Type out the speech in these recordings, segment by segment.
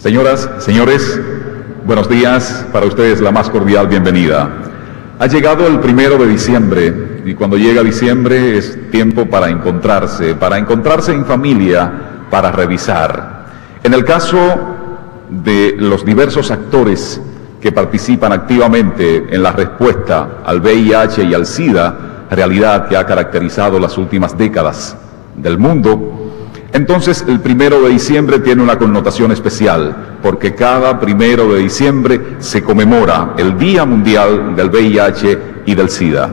Señoras, señores, buenos días, para ustedes la más cordial bienvenida. Ha llegado el 1 de diciembre y cuando llega diciembre es tiempo para encontrarse en familia, para revisar. En el caso de los diversos actores que participan activamente en la respuesta al VIH y al SIDA, realidad que ha caracterizado las últimas décadas del mundo, entonces el 1 de diciembre tiene una connotación especial, porque cada 1 de diciembre se conmemora el Día Mundial del VIH y del SIDA.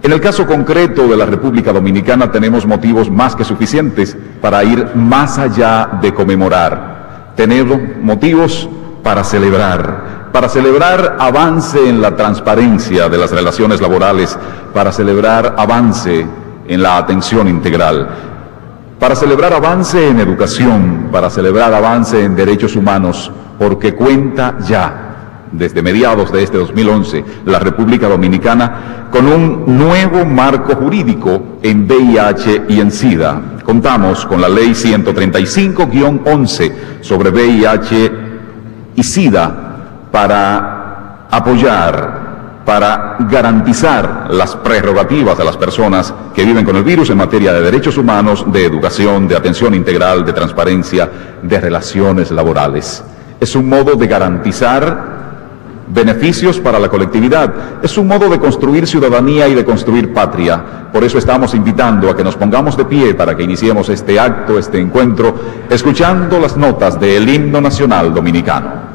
En el caso concreto de la República Dominicana tenemos motivos más que suficientes para ir más allá de conmemorar. Tenemos motivos para celebrar avance en la transparencia de las relaciones laborales, para celebrar avance en la atención integral, para celebrar avance en educación, para celebrar avance en derechos humanos, porque cuenta ya, desde mediados de este 2011, la República Dominicana con un nuevo marco jurídico en VIH y en SIDA. Contamos con la Ley 135-11 sobre VIH y SIDA para apoyar, para garantizar las prerrogativas de las personas que viven con el virus en materia de derechos humanos, de educación, de atención integral, de transparencia, de relaciones laborales. Es un modo de garantizar beneficios para la colectividad, es un modo de construir ciudadanía y de construir patria. Por eso estamos invitando a que nos pongamos de pie para que iniciemos este acto, este encuentro, escuchando las notas del himno nacional dominicano.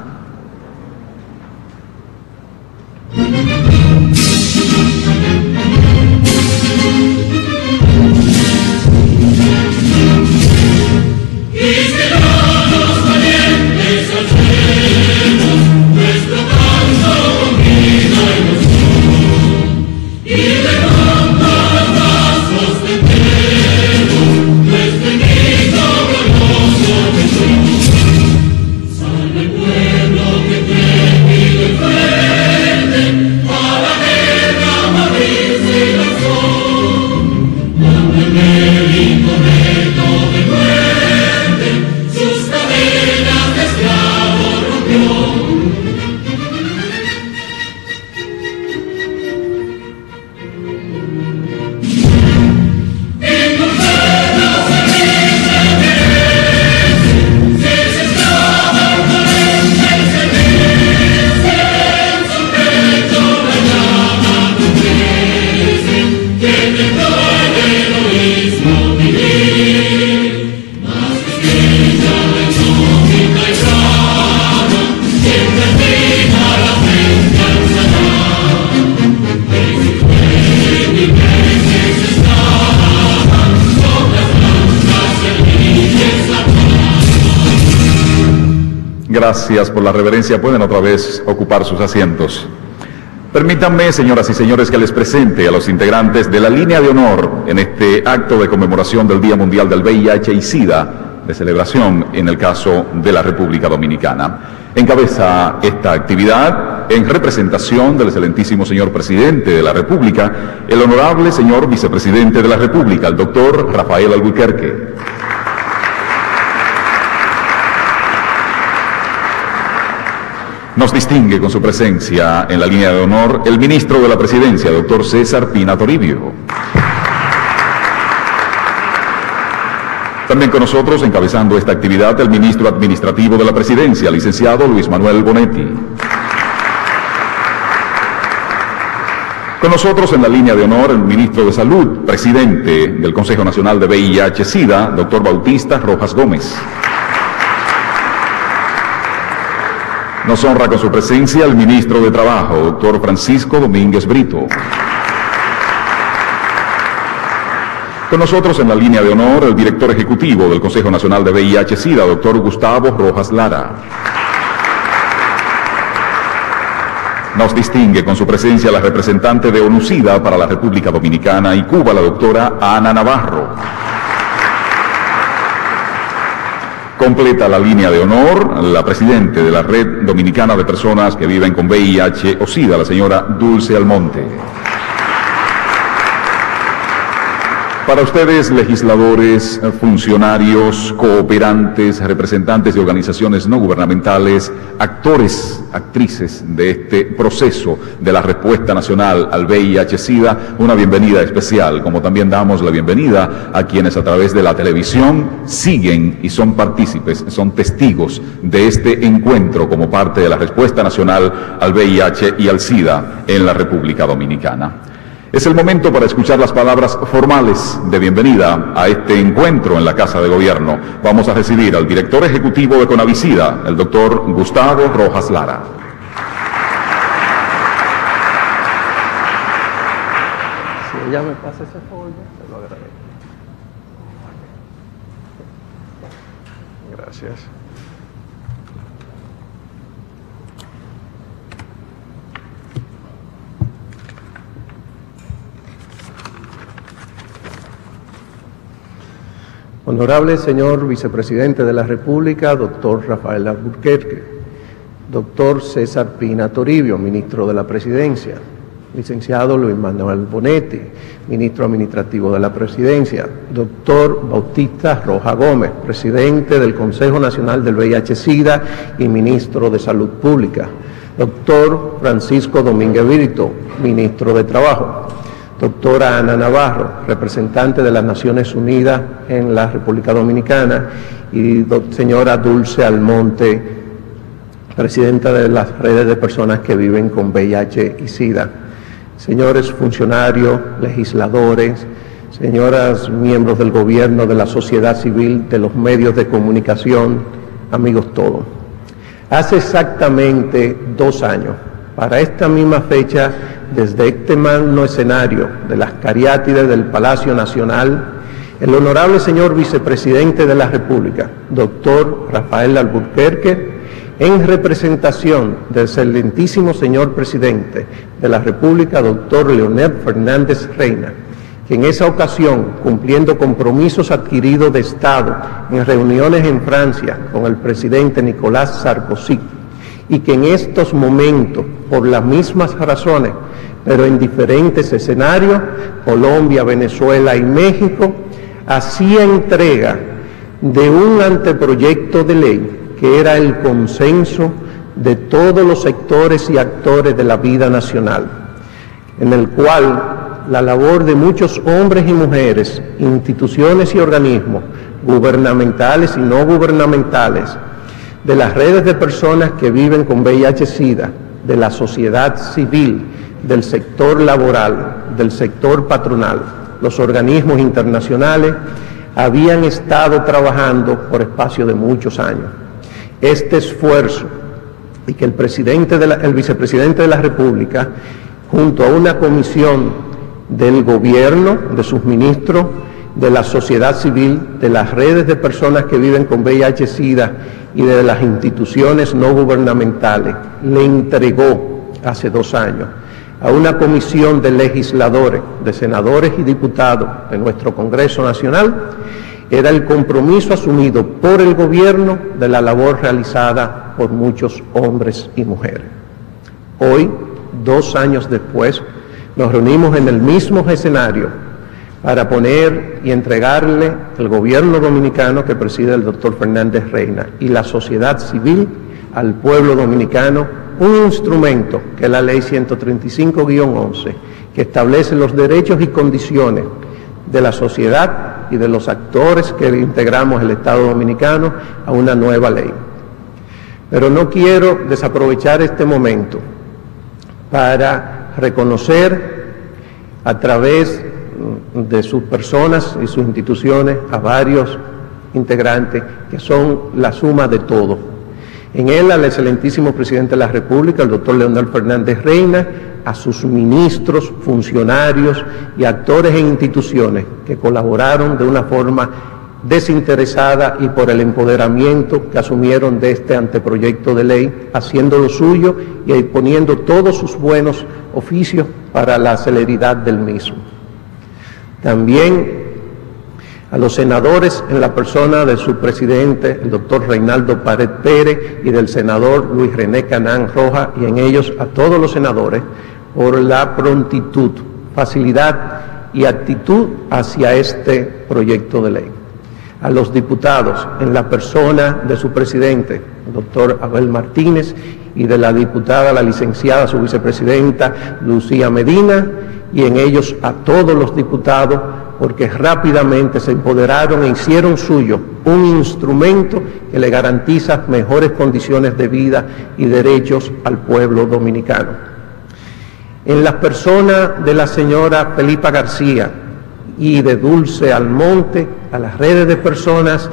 Gracias por la reverencia. Pueden otra vez ocupar sus asientos. Permítanme, señoras y señores, que les presente a los integrantes de la línea de honor en este acto de conmemoración del Día Mundial del VIH y SIDA, de celebración en el caso de la República Dominicana. Encabeza esta actividad, en representación del excelentísimo señor Presidente de la República, el honorable señor Vicepresidente de la República, el doctor Rafael Albuquerque. Nos distingue con su presencia en la línea de honor el ministro de la Presidencia, doctor César Pina Toribio. También con nosotros, encabezando esta actividad, el ministro administrativo de la Presidencia, licenciado Luis Manuel Bonetti. Con nosotros en la línea de honor el ministro de Salud, presidente del Consejo Nacional de VIH-Sida, doctor Bautista Rojas Gómez. Nos honra con su presencia el ministro de Trabajo, doctor Francisco Domínguez Brito. Con nosotros en la línea de honor el director ejecutivo del Consejo Nacional de VIH-Sida, doctor Gustavo Rojas Lara. Nos distingue con su presencia la representante de ONU-SIDA para la República Dominicana y Cuba, la doctora Ana Navarro. Completa la línea de honor la presidente de la Red Dominicana de Personas que Viven con VIH o SIDA, la señora Dulce Almonte. Para ustedes, legisladores, funcionarios, cooperantes, representantes de organizaciones no gubernamentales, actores, actrices de este proceso de la respuesta nacional al VIH-Sida, una bienvenida especial, como también damos la bienvenida a quienes a través de la televisión siguen y son partícipes, son testigos de este encuentro como parte de la respuesta nacional al VIH y al SIDA en la República Dominicana. Es el momento para escuchar las palabras formales de bienvenida a este encuentro en la Casa de Gobierno. Vamos a recibir al director ejecutivo de CONAVISIDA, el doctor Gustavo Rojas Lara. Si ella me pasa ese folder, se lo agradezco. Gracias. Honorable señor Vicepresidente de la República, doctor Rafael Alburquerque, doctor César Pina Toribio, Ministro de la Presidencia, licenciado Luis Manuel Bonetti, Ministro Administrativo de la Presidencia, doctor Bautista Roja Gómez, Presidente del Consejo Nacional del VIH-Sida y Ministro de Salud Pública, doctor Francisco Domínguez Brito, Ministro de Trabajo, doctora Ana Navarro, representante de las Naciones Unidas en la República Dominicana, y señora Dulce Almonte, presidenta de las redes de personas que viven con VIH y SIDA, señores funcionarios, legisladores, señoras miembros del gobierno, de la sociedad civil, de los medios de comunicación, amigos todos. Hace exactamente 2 años, para esta misma fecha, desde este magno escenario de las cariátides del Palacio Nacional, el honorable señor Vicepresidente de la República, doctor Rafael Alburquerque, en representación del excelentísimo señor Presidente de la República, doctor Leonel Fernández Reina, que en esa ocasión, cumpliendo compromisos adquiridos de Estado en reuniones en Francia con el presidente Nicolás Sarkozy, y que en estos momentos, por las mismas razones, pero en diferentes escenarios, Colombia, Venezuela y México, hacía entrega de un anteproyecto de ley que era el consenso de todos los sectores y actores de la vida nacional, en el cual la labor de muchos hombres y mujeres, instituciones y organismos, gubernamentales y no gubernamentales, de las redes de personas que viven con VIH-Sida, de la sociedad civil, del sector laboral, del sector patronal, los organismos internacionales, habían estado trabajando por espacio de muchos años. Este esfuerzo, y que el Vicepresidente de la República, junto a una comisión del gobierno, de sus ministros, de la sociedad civil, de las redes de personas que viven con VIH-Sida y de las instituciones no gubernamentales, le entregó hace 2 años a una comisión de legisladores, de senadores y diputados de nuestro Congreso Nacional, era el compromiso asumido por el gobierno de la labor realizada por muchos hombres y mujeres. Hoy, 2 años después, nos reunimos en el mismo escenario para poner y entregarle el gobierno dominicano que preside el doctor Fernández Reina y la sociedad civil al pueblo dominicano un instrumento que es la Ley 135-11, que establece los derechos y condiciones de la sociedad y de los actores que integramos el Estado Dominicano a una nueva ley. Pero no quiero desaprovechar este momento para reconocer a través de sus personas y sus instituciones a varios integrantes que son la suma de todo. En él al excelentísimo Presidente de la República, el doctor Leonel Fernández Reina, a sus ministros, funcionarios y actores e instituciones que colaboraron de una forma desinteresada y por el empoderamiento que asumieron de este anteproyecto de ley, haciendo lo suyo y poniendo todos sus buenos oficios para la celeridad del mismo. También a los senadores en la persona de su presidente, el doctor Reinaldo Pared Pérez, y del senador Luis René Canán Roja, y en ellos a todos los senadores, por la prontitud, facilidad y actitud hacia este proyecto de ley. A los diputados, en la persona de su presidente, el doctor Abel Martínez, y de la diputada, la licenciada, su vicepresidenta, Lucía Medina, y en ellos a todos los diputados, porque rápidamente se empoderaron e hicieron suyo un instrumento que le garantiza mejores condiciones de vida y derechos al pueblo dominicano. En las personas de la señora Felipa García y de Dulce Almonte, a las redes de personas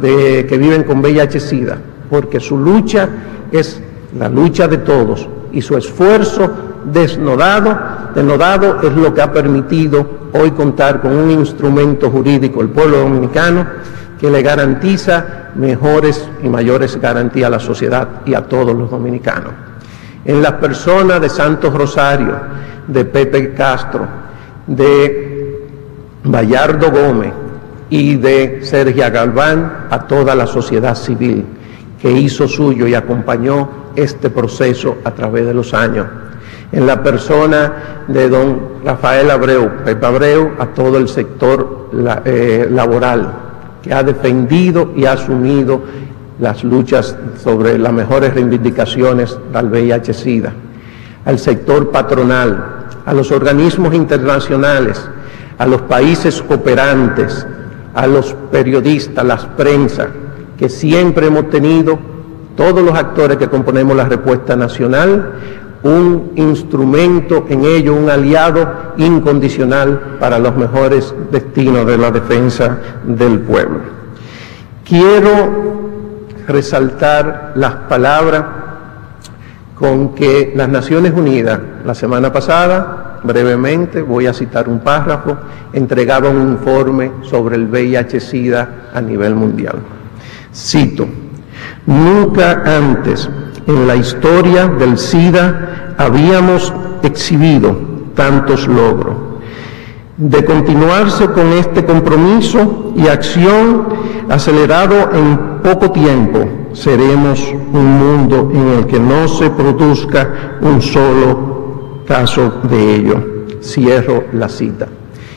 que viven con VIH-Sida, porque su lucha es la lucha de todos y su esfuerzo denodado es lo que ha permitido hoy contar con un instrumento jurídico, el pueblo dominicano, que le garantiza mejores y mayores garantías a la sociedad y a todos los dominicanos. En las personas de Santos Rosario, de Pepe Castro, de Bayardo Gómez y de Sergia Galván, a toda la sociedad civil que hizo suyo y acompañó este proceso a través de los años. En la persona de don Rafael Abreu, Pepe Abreu, a todo el sector laboral que ha defendido y ha asumido las luchas sobre las mejores reivindicaciones del VIH-Sida, al sector patronal, a los organismos internacionales, a los países cooperantes, a los periodistas, las prensas, que siempre hemos tenido, todos los actores que componemos la respuesta nacional, un instrumento en ello, un aliado incondicional para los mejores destinos de la defensa del pueblo. Quiero resaltar las palabras con que las Naciones Unidas, la semana pasada, brevemente, voy a citar un párrafo, entregaba un informe sobre el VIH-Sida a nivel mundial. Cito: nunca antes en la historia del SIDA habíamos exhibido tantos logros. De continuarse con este compromiso y acción acelerado en poco tiempo, seremos un mundo en el que no se produzca un solo caso de ello. Cierro la cita.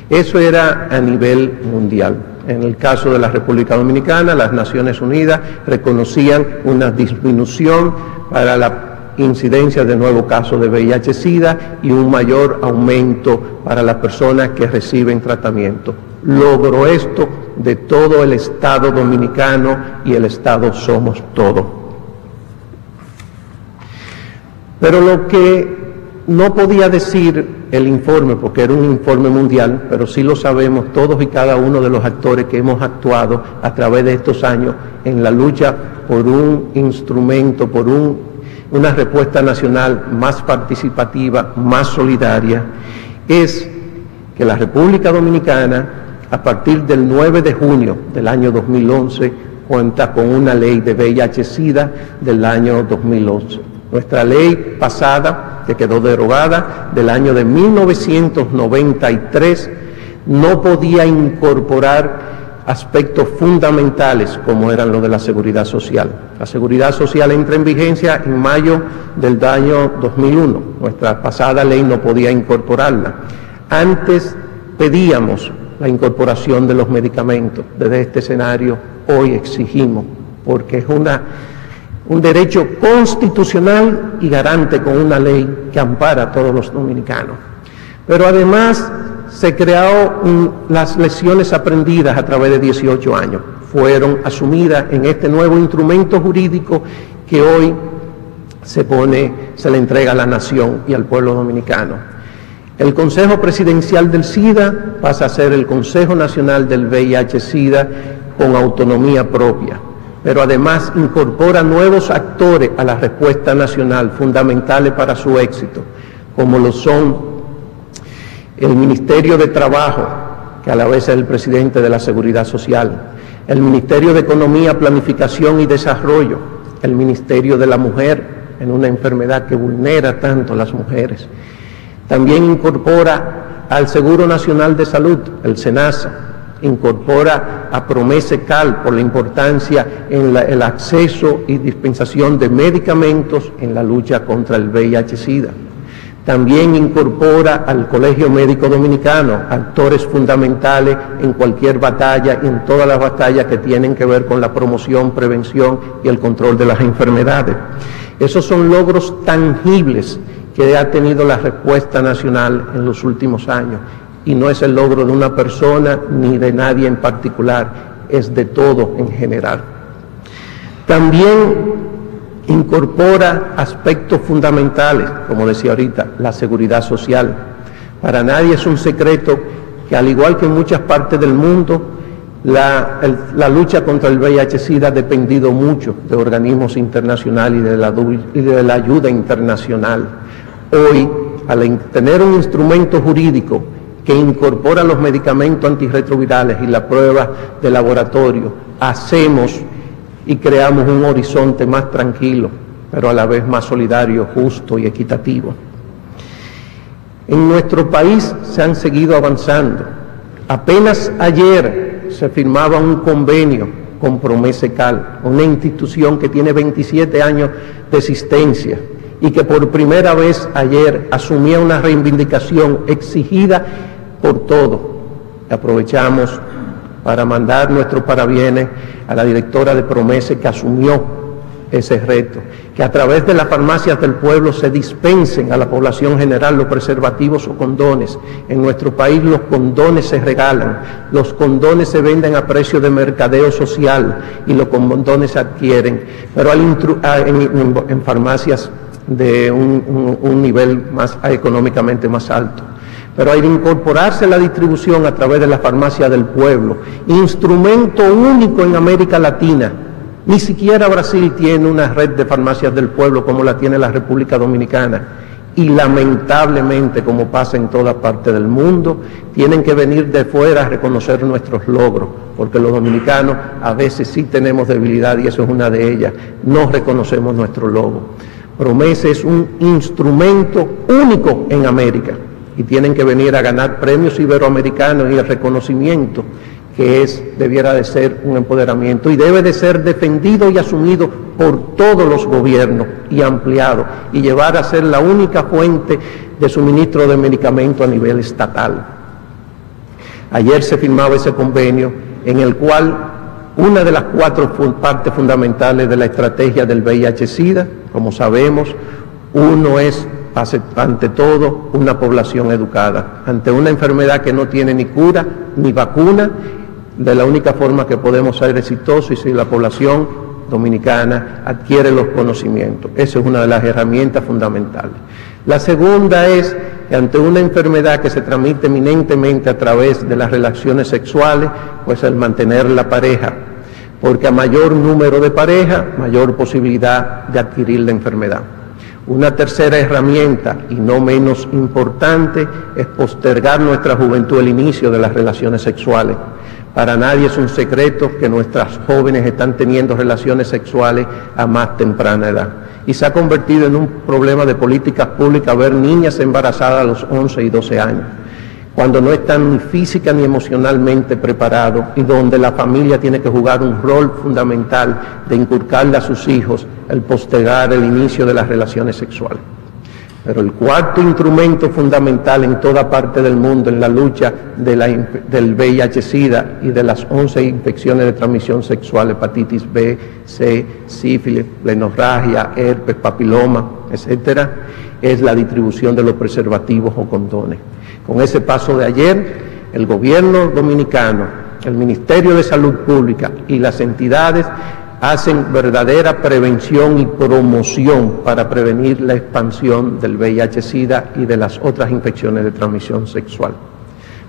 Eso era a nivel mundial. En el caso de la República Dominicana, las Naciones Unidas reconocían una disminución para la incidencia de nuevos casos de VIH-Sida y un mayor aumento para las personas que reciben tratamiento. Logró esto de todo el Estado dominicano y el Estado somos todos. Pero lo que no podía decir el informe, porque era un informe mundial, pero sí lo sabemos todos y cada uno de los actores que hemos actuado a través de estos años en la lucha por un instrumento, por una respuesta nacional más participativa, más solidaria, es que la República Dominicana, a partir del 9 de junio del año 2011, cuenta con una ley de VIH-Sida del año 2011. Nuestra ley pasada, que quedó derogada, del año de 1993, no podía incorporar aspectos fundamentales como eran los de la seguridad social. La seguridad social entra en vigencia en mayo del año 2001. Nuestra pasada ley no podía incorporarla. Antes pedíamos la incorporación de los medicamentos. Desde este escenario hoy exigimos, porque es un derecho constitucional y garante con una ley que ampara a todos los dominicanos. Pero además se crearon las lecciones aprendidas a través de 18 años. Fueron asumidas en este nuevo instrumento jurídico que hoy se le entrega a la nación y al pueblo dominicano. El Consejo Presidencial del SIDA pasa a ser el Consejo Nacional del VIH-Sida con autonomía propia, pero además incorpora nuevos actores a la respuesta nacional fundamentales para su éxito, como lo son el Ministerio de Trabajo, que a la vez es el presidente de la Seguridad Social, el Ministerio de Economía, Planificación y Desarrollo, el Ministerio de la Mujer, en una enfermedad que vulnera tanto a las mujeres. También incorpora al Seguro Nacional de Salud, el SENASA, incorpora a Promesecal por la importancia en el acceso y dispensación de medicamentos en la lucha contra el VIH-Sida. También incorpora al Colegio Médico Dominicano, actores fundamentales en cualquier batalla y en todas las batallas que tienen que ver con la promoción, prevención y el control de las enfermedades. Esos son logros tangibles que ha tenido la respuesta nacional en los últimos años, y no es el logro de una persona ni de nadie en particular, es de todo en general. También incorpora aspectos fundamentales, como decía ahorita, la seguridad social. Para nadie es un secreto que, al igual que en muchas partes del mundo, la lucha contra el VIH-Sida ha dependido mucho de organismos internacionales y de la ayuda internacional. Hoy, al tener un instrumento jurídico que incorpora los medicamentos antirretrovirales y la prueba de laboratorio, hacemos y creamos un horizonte más tranquilo, pero a la vez más solidario, justo y equitativo. En nuestro país se han seguido avanzando. Apenas ayer se firmaba un convenio con Promesecal, una institución que tiene 27 años de existencia y que por primera vez ayer asumía una reivindicación exigida por todos. Aprovechamos para mandar nuestros parabienes a la directora de Promese, que asumió ese reto, que a través de las farmacias del pueblo se dispensen a la población general los preservativos o condones. En nuestro país los condones se regalan, los condones se venden a precio de mercadeo social y los condones se adquieren, pero en farmacias de un nivel más económicamente más alto. Pero hay que incorporarse la distribución a través de la farmacia del pueblo, instrumento único en América Latina. Ni siquiera Brasil tiene una red de farmacias del pueblo como la tiene la República Dominicana. Y lamentablemente, como pasa en toda parte del mundo, tienen que venir de fuera a reconocer nuestros logros, porque los dominicanos a veces sí tenemos debilidad, y eso es una de ellas, no reconocemos nuestro logro. Promese es un instrumento único en América, y tienen que venir a ganar premios iberoamericanos y el reconocimiento que debiera de ser un empoderamiento y debe de ser defendido y asumido por todos los gobiernos y ampliado y llevar a ser la única fuente de suministro de medicamentos a nivel estatal. Ayer se firmaba ese convenio en el cual una de las 4 partes fundamentales de la estrategia del VIH-Sida, como sabemos, uno es, ante todo, una población educada. Ante una enfermedad que no tiene ni cura ni vacuna, de la única forma que podemos ser exitosos es si la población dominicana adquiere los conocimientos. Esa es una de las herramientas fundamentales. La segunda es que ante una enfermedad que se transmite eminentemente a través de las relaciones sexuales, pues el mantener la pareja, porque a mayor número de parejas, mayor posibilidad de adquirir la enfermedad. Una tercera herramienta, y no menos importante, es postergar nuestra juventud, el inicio de las relaciones sexuales. Para nadie es un secreto que nuestras jóvenes están teniendo relaciones sexuales a más temprana edad. Y se ha convertido en un problema de políticas públicas ver niñas embarazadas a los 11 y 12 años, cuando no están ni física ni emocionalmente preparados y donde la familia tiene que jugar un rol fundamental de inculcarle a sus hijos el postergar el inicio de las relaciones sexuales. Pero el cuarto instrumento fundamental en toda parte del mundo en la lucha del VIH-Sida y de las 11 infecciones de transmisión sexual, hepatitis B, C, sífilis, plenorragia, herpes, papiloma, etcétera, es la distribución de los preservativos o condones. Con ese paso de ayer, el gobierno dominicano, el Ministerio de Salud Pública y las entidades hacen verdadera prevención y promoción para prevenir la expansión del VIH-Sida y de las otras infecciones de transmisión sexual.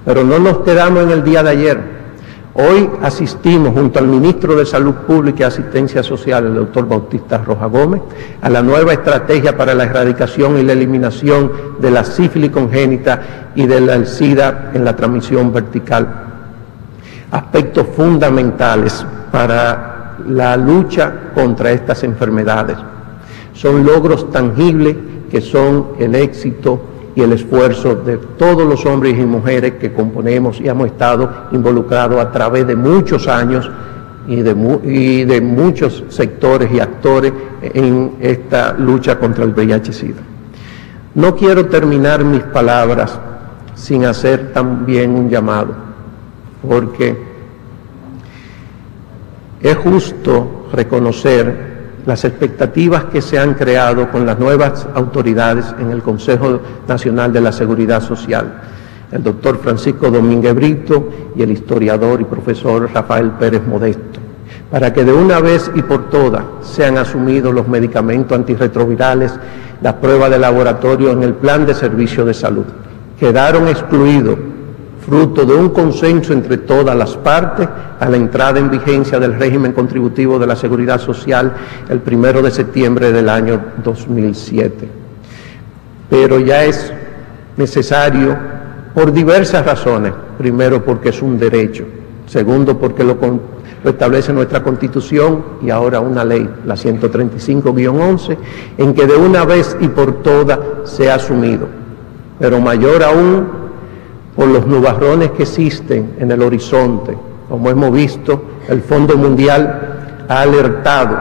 Pero no nos quedamos en el día de ayer. Hoy asistimos junto al Ministro de Salud Pública y Asistencia Social, el doctor Bautista Rojas Gómez, a la nueva estrategia para la erradicación y la eliminación de la sífilis congénita y del SIDA en la transmisión vertical. Aspectos fundamentales para la lucha contra estas enfermedades. Son logros tangibles que son el éxito y el esfuerzo de todos los hombres y mujeres que componemos y hemos estado involucrados a través de muchos años y de muchos sectores y actores en esta lucha contra el VIH-Sida. No quiero terminar mis palabras sin hacer también un llamado, porque es justo reconocer las expectativas que se han creado con las nuevas autoridades en el Consejo Nacional de la Seguridad Social, el doctor Francisco Domínguez Brito y el historiador y profesor Rafael Pérez Modesto, para que de una vez y por todas sean asumidos los medicamentos antirretrovirales, las pruebas de laboratorio en el plan de servicio de salud. Quedaron excluidos, fruto de un consenso entre todas las partes, a la entrada en vigencia del régimen contributivo de la Seguridad Social el 1 de septiembre del año 2007. Pero ya es necesario por diversas razones. Primero, porque es un derecho. Segundo, porque lo establece nuestra Constitución y ahora una ley, la 135-11, en que de una vez y por todas sea asumido. Pero mayor aún por los nubarrones que existen en el horizonte. Como hemos visto, el Fondo Mundial ha alertado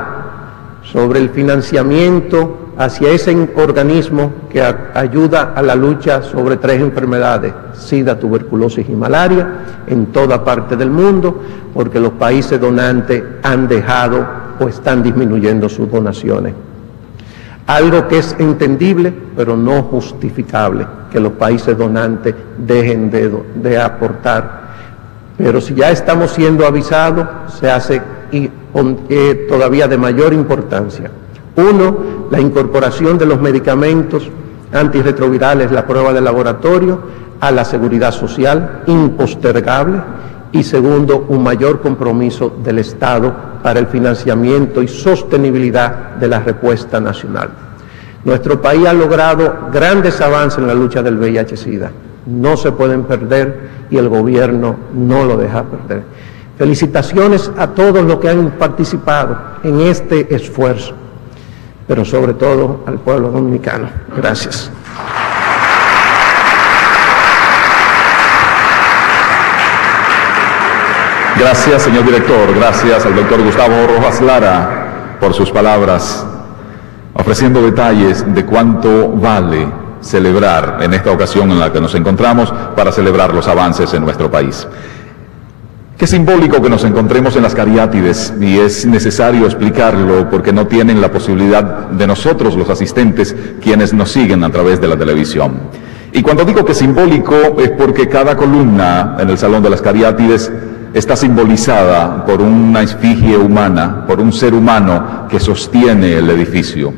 sobre el financiamiento hacia ese organismo que ayuda a la lucha sobre 3 enfermedades: SIDA, tuberculosis y malaria, en toda parte del mundo, porque los países donantes han dejado o están disminuyendo sus donaciones. Algo que es entendible, pero no justificable, que los países donantes dejen de aportar. Pero si ya estamos siendo avisados, se hace todavía de mayor importancia. Uno, la incorporación de los medicamentos antirretrovirales, la prueba de laboratorio, a la seguridad social, impostergable. Y segundo, un mayor compromiso del Estado para el financiamiento y sostenibilidad de la respuesta nacional. Nuestro país ha logrado grandes avances en la lucha del VIH-Sida. No se pueden perder y el gobierno no lo deja perder. Felicitaciones a todos los que han participado en este esfuerzo, pero sobre todo al pueblo dominicano. Gracias. Gracias, señor director. Gracias al doctor Gustavo Rojas Lara por sus palabras, ofreciendo detalles de cuánto vale celebrar en esta ocasión en la que nos encontramos para celebrar los avances en nuestro país. Qué simbólico que nos encontremos en las cariátides, y es necesario explicarlo porque no tienen la posibilidad de nosotros, los asistentes, quienes nos siguen a través de la televisión. Y cuando digo que simbólico es porque cada columna en el Salón de las Cariátides está simbolizada por una efigie humana, por un ser humano que sostiene el edificio.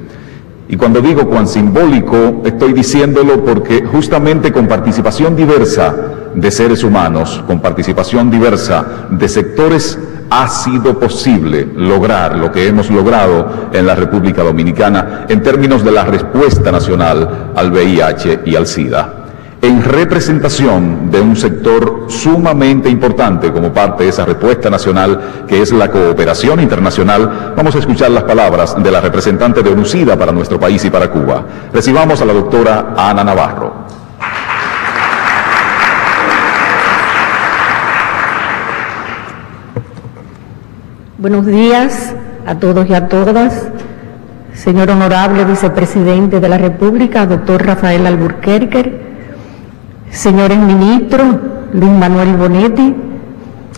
Y cuando digo cuán simbólico, estoy diciéndolo porque justamente con participación diversa de seres humanos, con participación diversa de sectores, ha sido posible lograr lo que hemos logrado en la República Dominicana en términos de la respuesta nacional al VIH y al SIDA. En representación de un sector sumamente importante como parte de esa respuesta nacional, que es la cooperación internacional, vamos a escuchar las palabras de la representante de ONUSIDA para nuestro país y para Cuba. Recibamos a la doctora Ana Navarro. Buenos días a todos y a todas. Señor honorable vicepresidente de la República, doctor Rafael Alburquerque, señores ministros, Luis Manuel Bonetti,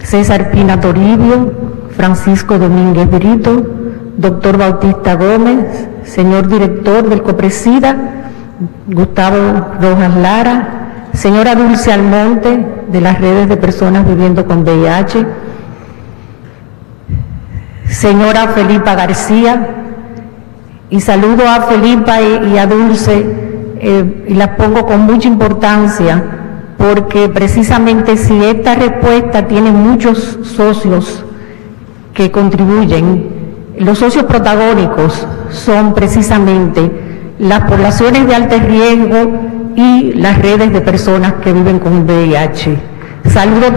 César Pina Toribio, Francisco Domínguez Brito, doctor Bautista Gómez, señor director del COPRESIDA, Gustavo Rojas Lara, señora Dulce Almonte, de las redes de personas viviendo con VIH, señora Felipa García, y saludo a Felipa y a Dulce, y las pongo con mucha importancia, porque precisamente si esta respuesta tiene muchos socios que contribuyen, los socios protagónicos son precisamente las poblaciones de alto riesgo y las redes de personas que viven con VIH. Saludo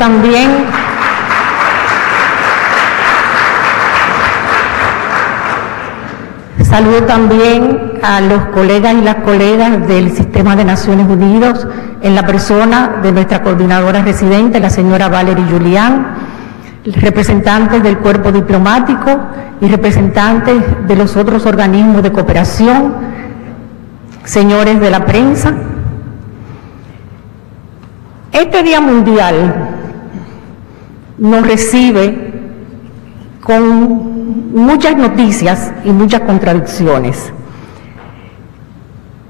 también a los colegas y las colegas del Sistema de Naciones Unidas, en la persona de nuestra coordinadora residente, la señora Valerie Julián, representantes del cuerpo diplomático y representantes de los otros organismos de cooperación, señores de la prensa, este Día Mundial nos recibe con muchas noticias y muchas contradicciones.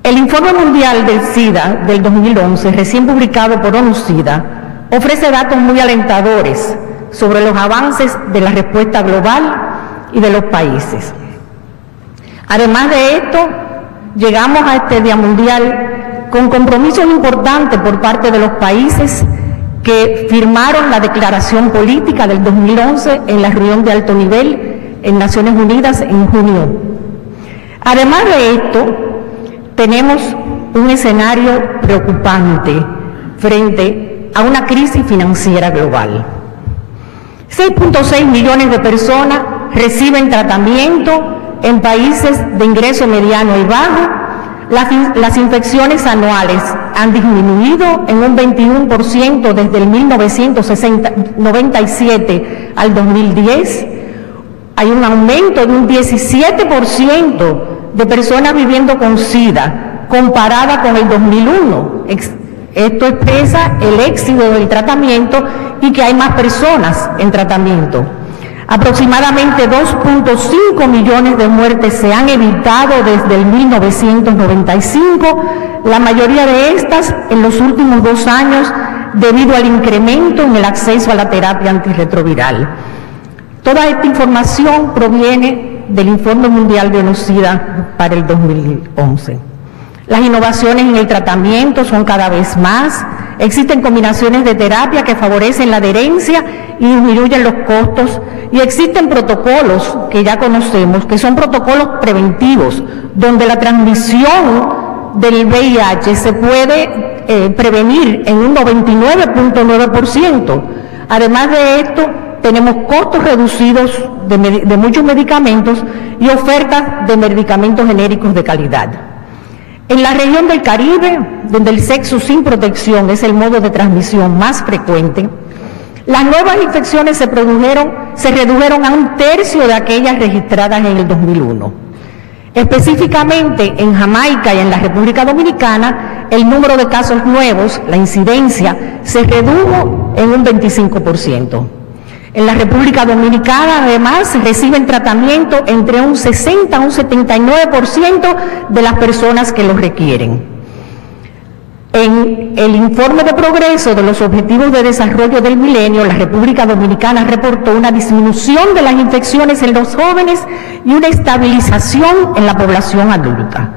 El Informe Mundial del SIDA del 2011, recién publicado por ONU-SIDA, ofrece datos muy alentadores sobre los avances de la respuesta global y de los países. Además de esto, llegamos a este Día Mundial con compromisos importantes por parte de los países que firmaron la Declaración Política del 2011 en la reunión de alto nivel en Naciones Unidas en junio. Además de esto, tenemos un escenario preocupante frente a una crisis financiera global. 6.6 millones de personas reciben tratamiento en países de ingreso mediano y bajo. Las infecciones anuales han disminuido en un 21% desde el 1997 al 2010. Hay un aumento de un 17% de personas viviendo con SIDA comparada con el 2001. Esto expresa el éxito del tratamiento y que hay más personas en tratamiento. Aproximadamente 2.5 millones de muertes se han evitado desde el 1995, la mayoría de estas en los últimos 2 años debido al incremento en el acceso a la terapia antirretroviral. Toda esta información proviene del Informe Mundial de ONU-SIDA para el 2011. Las innovaciones en el tratamiento son cada vez más. Existen combinaciones de terapia que favorecen la adherencia y disminuyen los costos. Y existen protocolos que ya conocemos, que son protocolos preventivos, donde la transmisión del VIH se puede prevenir en un 99.9%. Además de esto, tenemos costos reducidos de muchos medicamentos y ofertas de medicamentos genéricos de calidad. En la región del Caribe, donde el sexo sin protección es el modo de transmisión más frecuente, las nuevas infecciones se redujeron a 1/3 de aquellas registradas en el 2001. Específicamente en Jamaica y en la República Dominicana, el número de casos nuevos, la incidencia, se redujo en un 25%. En la República Dominicana, además, reciben tratamiento entre un 60 a un 79% de las personas que lo requieren. En el informe de progreso de los Objetivos de Desarrollo del Milenio, la República Dominicana reportó una disminución de las infecciones en los jóvenes y una estabilización en la población adulta.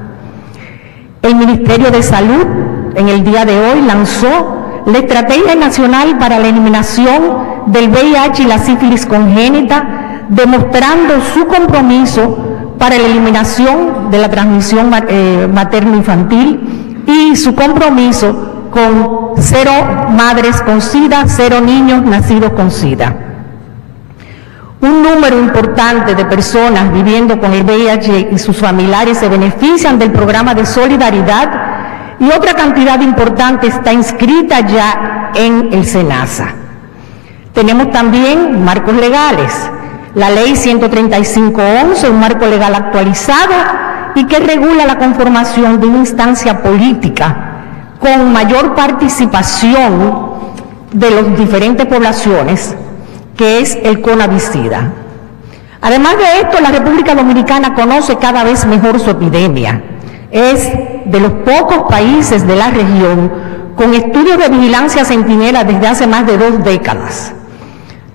El Ministerio de Salud, en el día de hoy, lanzó la Estrategia Nacional para la Eliminación del VIH y la sífilis congénita, demostrando su compromiso para la eliminación de la transmisión materno-infantil y su compromiso con 0 madres con SIDA, 0 niños nacidos con SIDA. Un número importante de personas viviendo con el VIH y sus familiares se benefician del programa de solidaridad y otra cantidad importante está inscrita ya en el SENASA. Tenemos también marcos legales, la Ley 135/11, un marco legal actualizado y que regula la conformación de una instancia política con mayor participación de las diferentes poblaciones, que es el CONAVISIDA. Además de esto, la República Dominicana conoce cada vez mejor su epidemia. Es de los pocos países de la región con estudios de vigilancia centinela desde hace más de 2 décadas.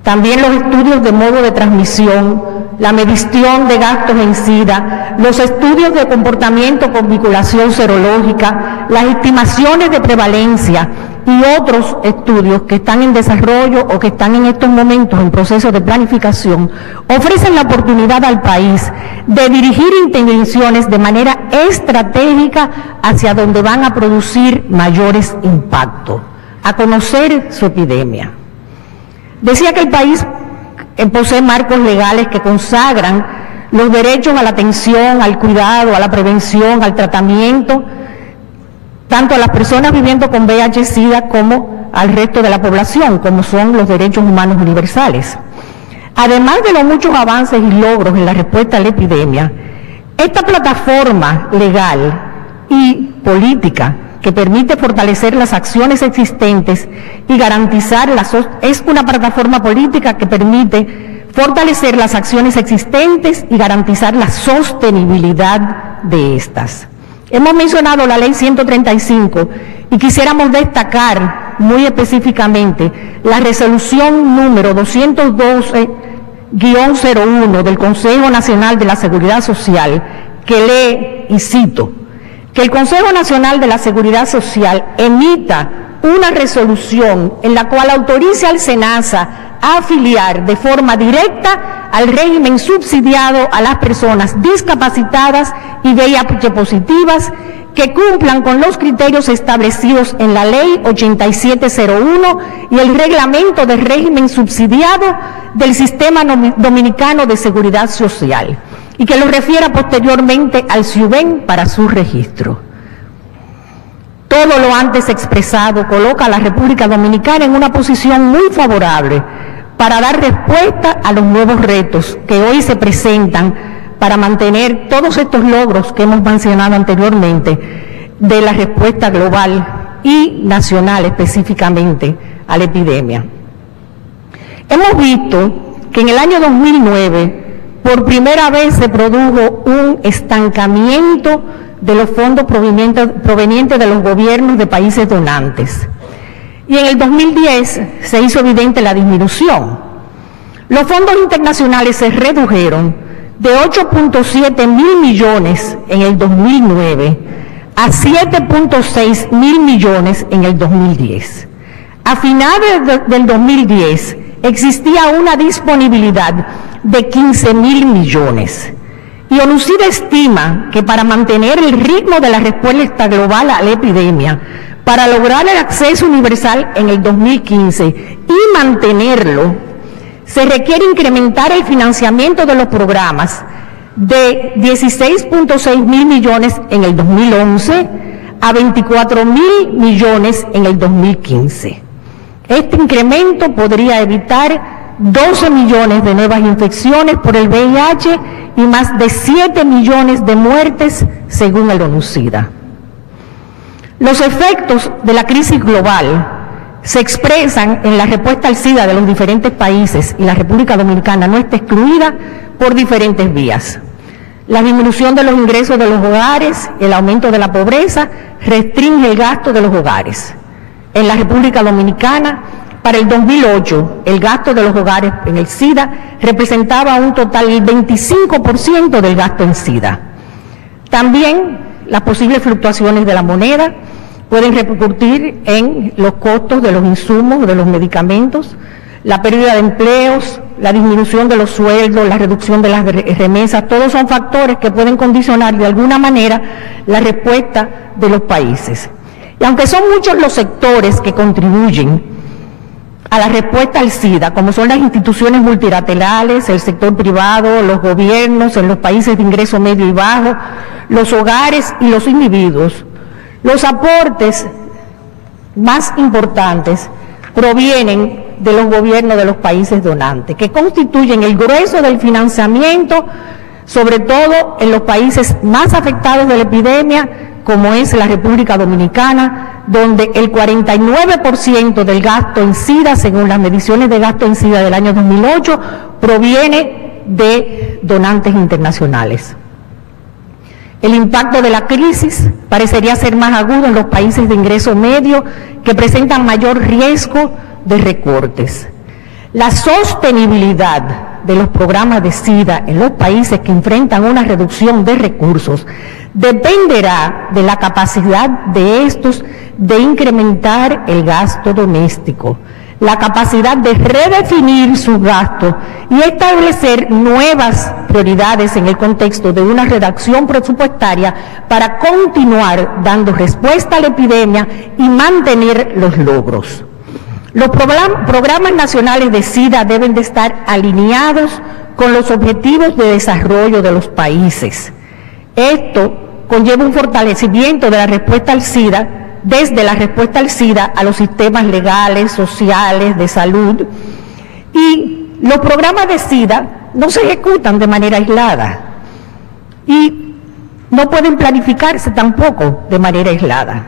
También los estudios de modo de transmisión, la medición de gastos en SIDA, los estudios de comportamiento con vinculación serológica, las estimaciones de prevalencia y otros estudios que están en desarrollo o que están en estos momentos en proceso de planificación, ofrecen la oportunidad al país de dirigir intervenciones de manera estratégica hacia donde van a producir mayores impactos, a conocer su epidemia. Decía que el país posee marcos legales que consagran los derechos a la atención, al cuidado, a la prevención, al tratamiento, tanto a las personas viviendo con VIH-Sida como al resto de la población, como son los derechos humanos universales. Además de los muchos avances y logros en la respuesta a la epidemia, esta plataforma legal y política que permite fortalecer las acciones existentes y garantizar es una plataforma política que permite fortalecer las acciones existentes y garantizar la sostenibilidad de estas. Hemos mencionado la Ley 135 y quisiéramos destacar muy específicamente la resolución número 212-01 del Consejo Nacional de la Seguridad Social, que lee, y cito, que el Consejo Nacional de la Seguridad Social emita una resolución en la cual autorice al SENASA a afiliar de forma directa al régimen subsidiado a las personas discapacitadas y VIH positivas que cumplan con los criterios establecidos en la Ley 8701 y el Reglamento de Régimen Subsidiado del Sistema Dominicano de Seguridad Social, y que lo refiera posteriormente al SIUBEN para su registro. Todo lo antes expresado coloca a la República Dominicana en una posición muy favorable para dar respuesta a los nuevos retos que hoy se presentan para mantener todos estos logros que hemos mencionado anteriormente de la respuesta global y nacional específicamente a la epidemia. Hemos visto que en el año 2009 por primera vez se produjo un estancamiento de los fondos provenientes de los gobiernos de países donantes. Y en el 2010 se hizo evidente la disminución. Los fondos internacionales se redujeron de 8.7 mil millones en el 2009 a 7.6 mil millones en el 2010. A finales del 2010 existía una disponibilidad de 15 mil millones. Y ONUCID estima que para mantener el ritmo de la respuesta global a la epidemia, para lograr el acceso universal en el 2015 y mantenerlo, se requiere incrementar el financiamiento de los programas de 16.6 mil millones en el 2011 a 24 mil millones en el 2015. Este incremento podría evitar 12 millones de nuevas infecciones por el VIH y más de 7 millones de muertes según el ONU-SIDA. Los efectos de la crisis global se expresan en la respuesta al SIDA de los diferentes países, y la República Dominicana no está excluida, por diferentes vías. La disminución de los ingresos de los hogares, el aumento de la pobreza, restringe el gasto de los hogares. En la República Dominicana, para el 2008, el gasto de los hogares en el SIDA representaba un total del 25% del gasto en SIDA. También las posibles fluctuaciones de la moneda pueden repercutir en los costos de los insumos, de los medicamentos, la pérdida de empleos, la disminución de los sueldos, la reducción de las remesas. Todos son factores que pueden condicionar de alguna manera la respuesta de los países. Y aunque son muchos los sectores que contribuyen a la respuesta al SIDA, como son las instituciones multilaterales, el sector privado, los gobiernos en los países de ingreso medio y bajo, los hogares y los individuos, los aportes más importantes provienen de los gobiernos de los países donantes, que constituyen el grueso del financiamiento, sobre todo en los países más afectados de la epidemia, como es la República Dominicana, donde el 49% del gasto en SIDA, según las mediciones de gasto en SIDA del año 2008, proviene de donantes internacionales. El impacto de la crisis parecería ser más agudo en los países de ingreso medio, que presentan mayor riesgo de recortes. La sostenibilidad de los programas de SIDA en los países que enfrentan una reducción de recursos dependerá de la capacidad de estos de incrementar el gasto doméstico, la capacidad de redefinir sus gastos y establecer nuevas prioridades en el contexto de una redacción presupuestaria para continuar dando respuesta a la epidemia y mantener los logros. Los programas nacionales de SIDA deben de estar alineados con los objetivos de desarrollo de los países. Esto conlleva un fortalecimiento de la respuesta al SIDA, desde la respuesta al SIDA a los sistemas legales, sociales, de salud. Y los programas de SIDA no se ejecutan de manera aislada. Y no pueden planificarse tampoco de manera aislada.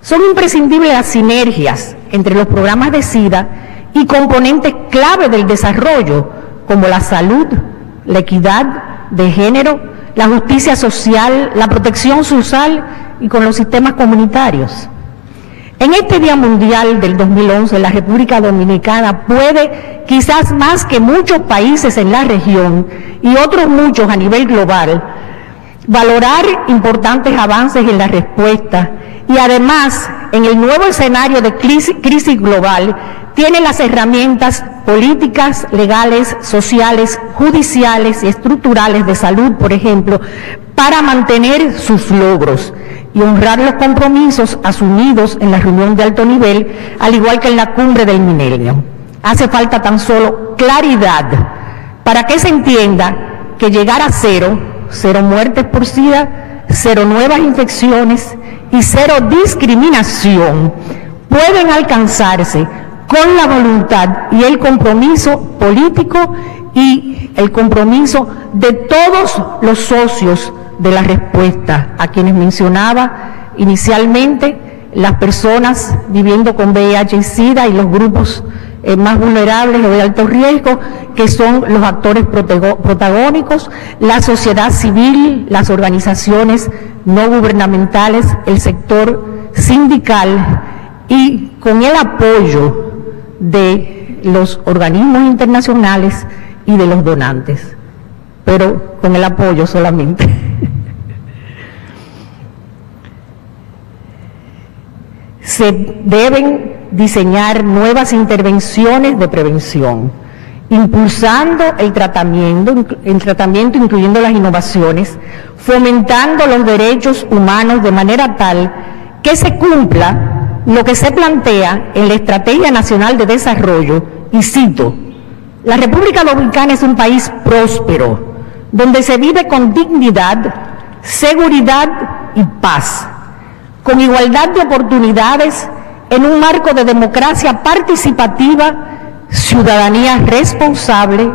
Son imprescindibles las sinergias entre los programas de SIDA y componentes clave del desarrollo, como la salud, la equidad de género, la justicia social, la protección social y con los sistemas comunitarios. En este Día Mundial del 2011, la República Dominicana puede, quizás más que muchos países en la región y otros muchos a nivel global, valorar importantes avances en la respuesta y además, en el nuevo escenario de crisis global, tiene las herramientas políticas, legales, sociales, judiciales y estructurales de salud, por ejemplo, para mantener sus logros y honrar los compromisos asumidos en la reunión de alto nivel, al igual que en la cumbre del milenio. Hace falta tan solo claridad para que se entienda que llegar a cero muertes por SIDA, 0 nuevas infecciones y 0 discriminación pueden alcanzarse con la voluntad y el compromiso político y el compromiso de todos los socios de la respuesta, a quienes mencionaba inicialmente, las personas viviendo con VIH y SIDA y los grupos más vulnerables o de alto riesgo, que son los actores protagónicos, la sociedad civil, las organizaciones no gubernamentales, el sector sindical y con el apoyo de los organismos internacionales y de los donantes, pero con el apoyo solamente. Se deben diseñar nuevas intervenciones de prevención, impulsando el tratamiento incluyendo las innovaciones, fomentando los derechos humanos de manera tal que se cumpla lo que se plantea en la Estrategia Nacional de Desarrollo, y cito: la República Dominicana es un país próspero, donde se vive con dignidad, seguridad y paz, con igualdad de oportunidades, en un marco de democracia participativa, ciudadanía responsable,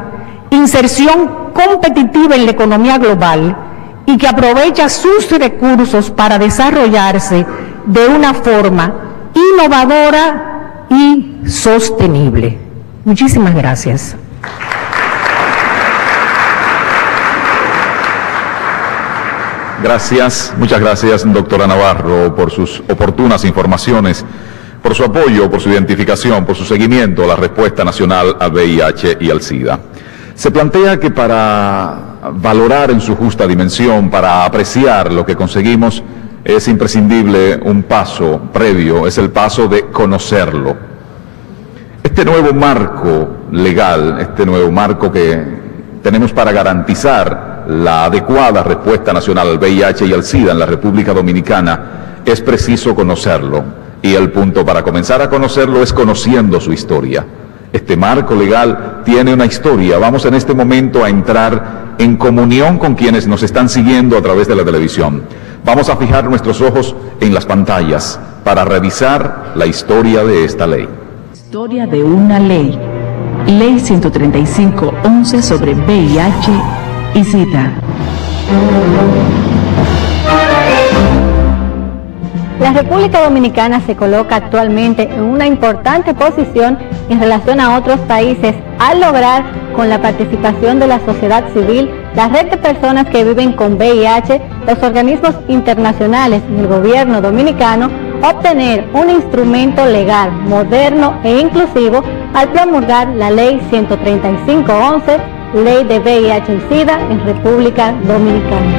inserción competitiva en la economía global y que aprovecha sus recursos para desarrollarse de una forma innovadora y sostenible. Muchísimas gracias. Gracias, muchas gracias, doctora Navarro, por sus oportunas informaciones, por su apoyo, por su identificación, por su seguimiento a la respuesta nacional al VIH y al SIDA. Se plantea que para valorar en su justa dimensión, para apreciar lo que conseguimos, es imprescindible un paso previo, es el paso de conocerlo. Este nuevo marco legal, este nuevo marco que tenemos para garantizar la adecuada respuesta nacional al VIH y al SIDA en la República Dominicana, es preciso conocerlo. Y el punto para comenzar a conocerlo es conociendo su historia. Este marco legal tiene una historia. Vamos en este momento a entrar en comunión con quienes nos están siguiendo a través de la televisión. Vamos a fijar nuestros ojos en las pantallas para revisar la historia de esta ley. Historia de una ley. Ley 135-11 sobre VIH y SIDA. La República Dominicana se coloca actualmente en una importante posición en relación a otros países al lograr, con la participación de la sociedad civil, la red de personas que viven con VIH, los organismos internacionales y el gobierno dominicano, obtener un instrumento legal, moderno e inclusivo al promulgar la Ley 135-11, Ley de VIH y SIDA en República Dominicana.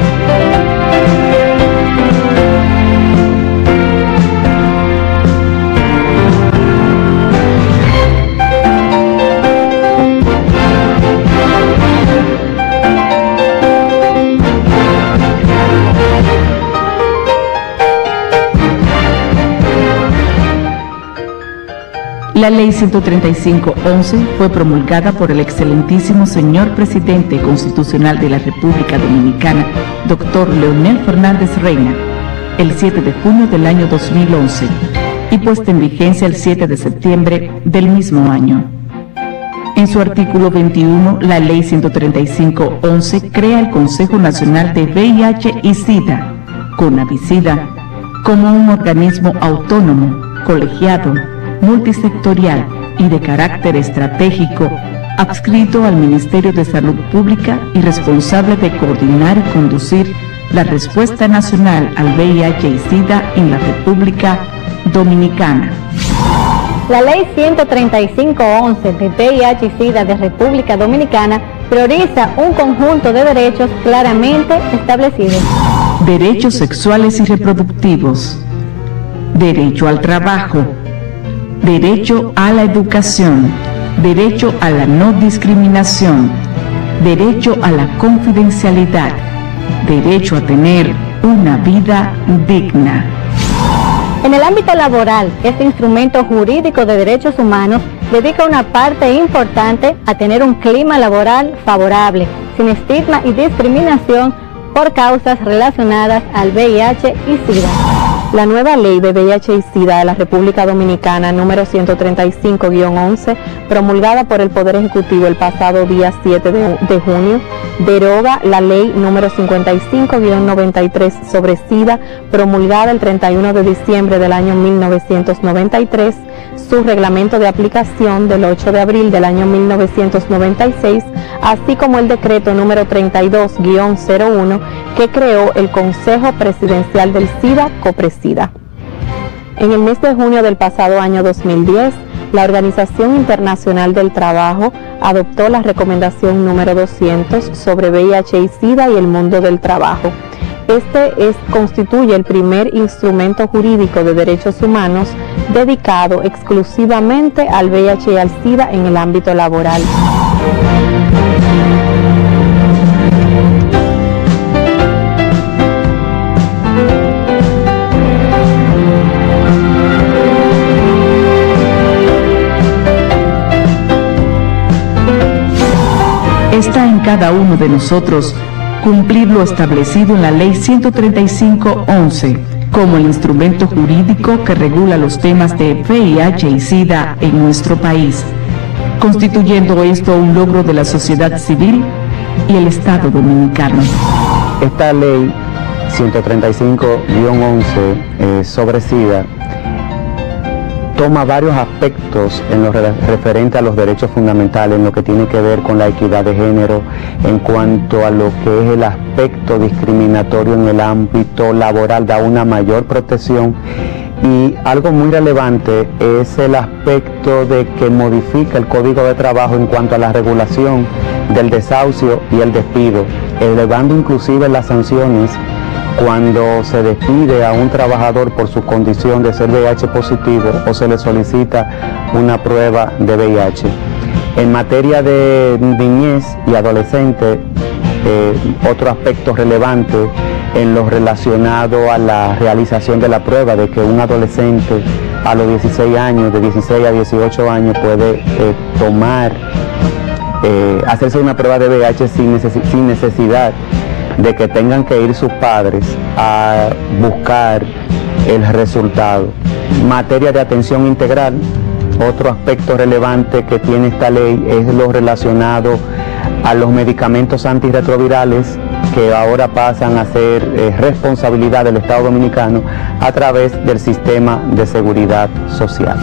La Ley 135-11 fue promulgada por el excelentísimo señor Presidente Constitucional de la República Dominicana, Dr. Leonel Fernández Reina, el 7 de junio del año 2011 y puesta en vigencia el 7 de septiembre del mismo año. En su artículo 21, la Ley 135-11 crea el Consejo Nacional de VIH y SIDA, CONAVISIDA, como un organismo autónomo, colegiado, multisectorial y de carácter estratégico, adscrito al Ministerio de Salud Pública y responsable de coordinar y conducir la respuesta nacional al VIH y SIDA en la República Dominicana. La Ley 135-11 de VIH y SIDA de República Dominicana prioriza un conjunto de derechos claramente establecidos. Derechos sexuales y reproductivos, derecho al trabajo, derecho a la educación, derecho a la no discriminación, derecho a la confidencialidad, derecho a tener una vida digna. En el ámbito laboral, este instrumento jurídico de derechos humanos dedica una parte importante a tener un clima laboral favorable, sin estigma y discriminación por causas relacionadas al VIH y SIDA. La nueva ley de VIH y SIDA de la República Dominicana número 135-11, promulgada por el Poder Ejecutivo el pasado día 7 de junio, deroga la ley número 55-93 sobre SIDA, promulgada el 31 de diciembre del año 1993, su reglamento de aplicación del 8 de abril del año 1996, así como el decreto número 32-01 que creó el Consejo Presidencial del SIDA, COPRESIDA. En el mes de junio del pasado año 2010, la Organización Internacional del Trabajo adoptó la recomendación número 200 sobre VIH y SIDA y el mundo del trabajo. Constituye el primer instrumento jurídico de derechos humanos dedicado exclusivamente al VIH y al SIDA en el ámbito laboral. Está en cada uno de nosotros cumplir lo establecido en la Ley 135-11 como el instrumento jurídico que regula los temas de VIH y SIDA en nuestro país, constituyendo esto un logro de la sociedad civil y el Estado dominicano. Esta Ley 135-11 sobre SIDA toma varios aspectos en lo referente a los derechos fundamentales, en lo que tiene que ver con la equidad de género, en cuanto a lo que es el aspecto discriminatorio en el ámbito laboral, da una mayor protección, y algo muy relevante es el aspecto de que modifica el Código de Trabajo en cuanto a la regulación del desahucio y el despido, elevando inclusive las sanciones cuando se despide a un trabajador por su condición de ser VIH positivo o se le solicita una prueba de VIH. En materia de niñez y adolescente, otro aspecto relevante en lo relacionado a la realización de la prueba, de que un adolescente a los 16 años, de 16 a 18 años, puede hacerse una prueba de VIH sin necesidad de que tengan que ir sus padres a buscar el resultado. Materia de atención integral, otro aspecto relevante que tiene esta ley es lo relacionado a los medicamentos antirretrovirales, que ahora pasan a ser responsabilidad del Estado Dominicano a través del sistema de seguridad social.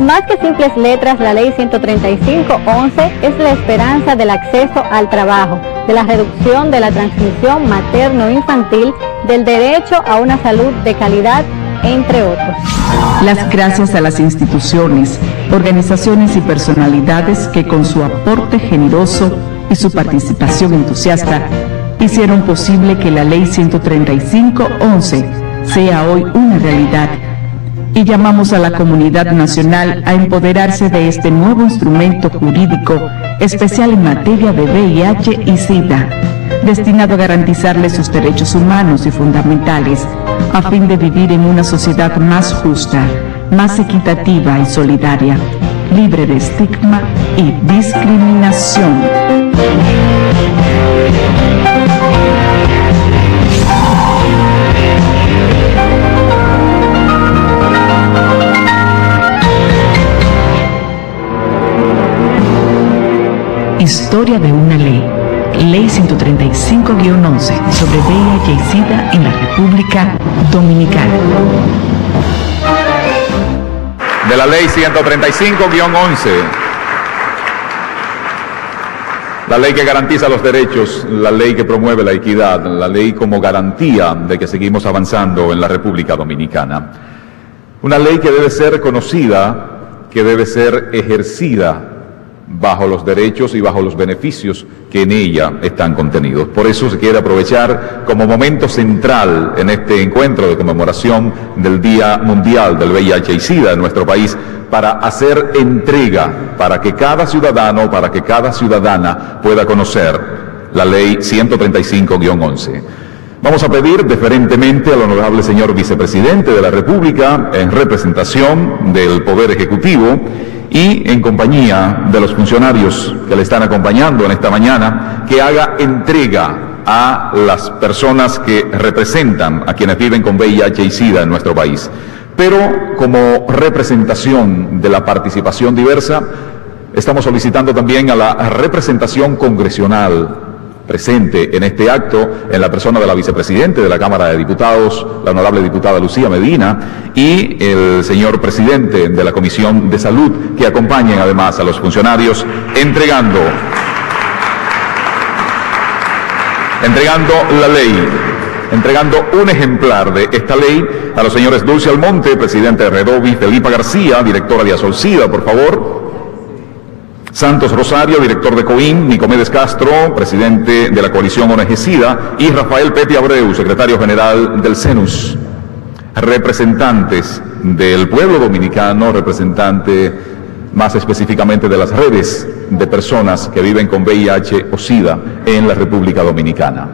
Más que simples letras, la Ley 135-11 es la esperanza del acceso al trabajo, de la reducción de la transmisión materno-infantil, del derecho a una salud de calidad, entre otros. Las gracias a las instituciones, organizaciones y personalidades que con su aporte generoso y su participación entusiasta hicieron posible que la Ley 135-11 sea hoy una realidad. Y llamamos a la comunidad nacional a empoderarse de este nuevo instrumento jurídico especial en materia de VIH y SIDA, destinado a garantizarles sus derechos humanos y fundamentales, a fin de vivir en una sociedad más justa, más equitativa y solidaria, libre de estigma y discriminación. Historia de una ley. Ley 135-11 sobre VIH y SIDA en la República Dominicana. De la Ley 135-11, la ley que garantiza los derechos, la ley que promueve la equidad, la ley como garantía de que seguimos avanzando en la República Dominicana. Una ley que debe ser conocida, que debe ser ejercida bajo los derechos y bajo los beneficios que en ella están contenidos. Por eso se quiere aprovechar como momento central en este encuentro de conmemoración del Día Mundial del VIH y SIDA en nuestro país, para hacer entrega, para que cada ciudadano, para que cada ciudadana pueda conocer la Ley 135-11. Vamos a pedir deferentemente al honorable señor vicepresidente de la República, en representación del Poder Ejecutivo y en compañía de los funcionarios que le están acompañando en esta mañana, que haga entrega a las personas que representan a quienes viven con VIH y SIDA en nuestro país. Pero como representación de la participación diversa, estamos solicitando también a la representación congresional presente en este acto, en la persona de la vicepresidente de la Cámara de Diputados, la honorable diputada Lucía Medina, y el señor presidente de la Comisión de Salud, que acompañen además a los funcionarios entregando la ley, entregando un ejemplar de esta ley a los señores Dulce Almonte, presidente de Redovi, Felipa García, directora de Asolcida, por favor, Santos Rosario, director de COIN, Nicomedes Castro, presidente de la coalición ONG-SIDA, y Rafael Peti Abreu, secretario general del CENUS. Representantes del pueblo dominicano, representante más específicamente de las redes de personas que viven con VIH o SIDA en la República Dominicana.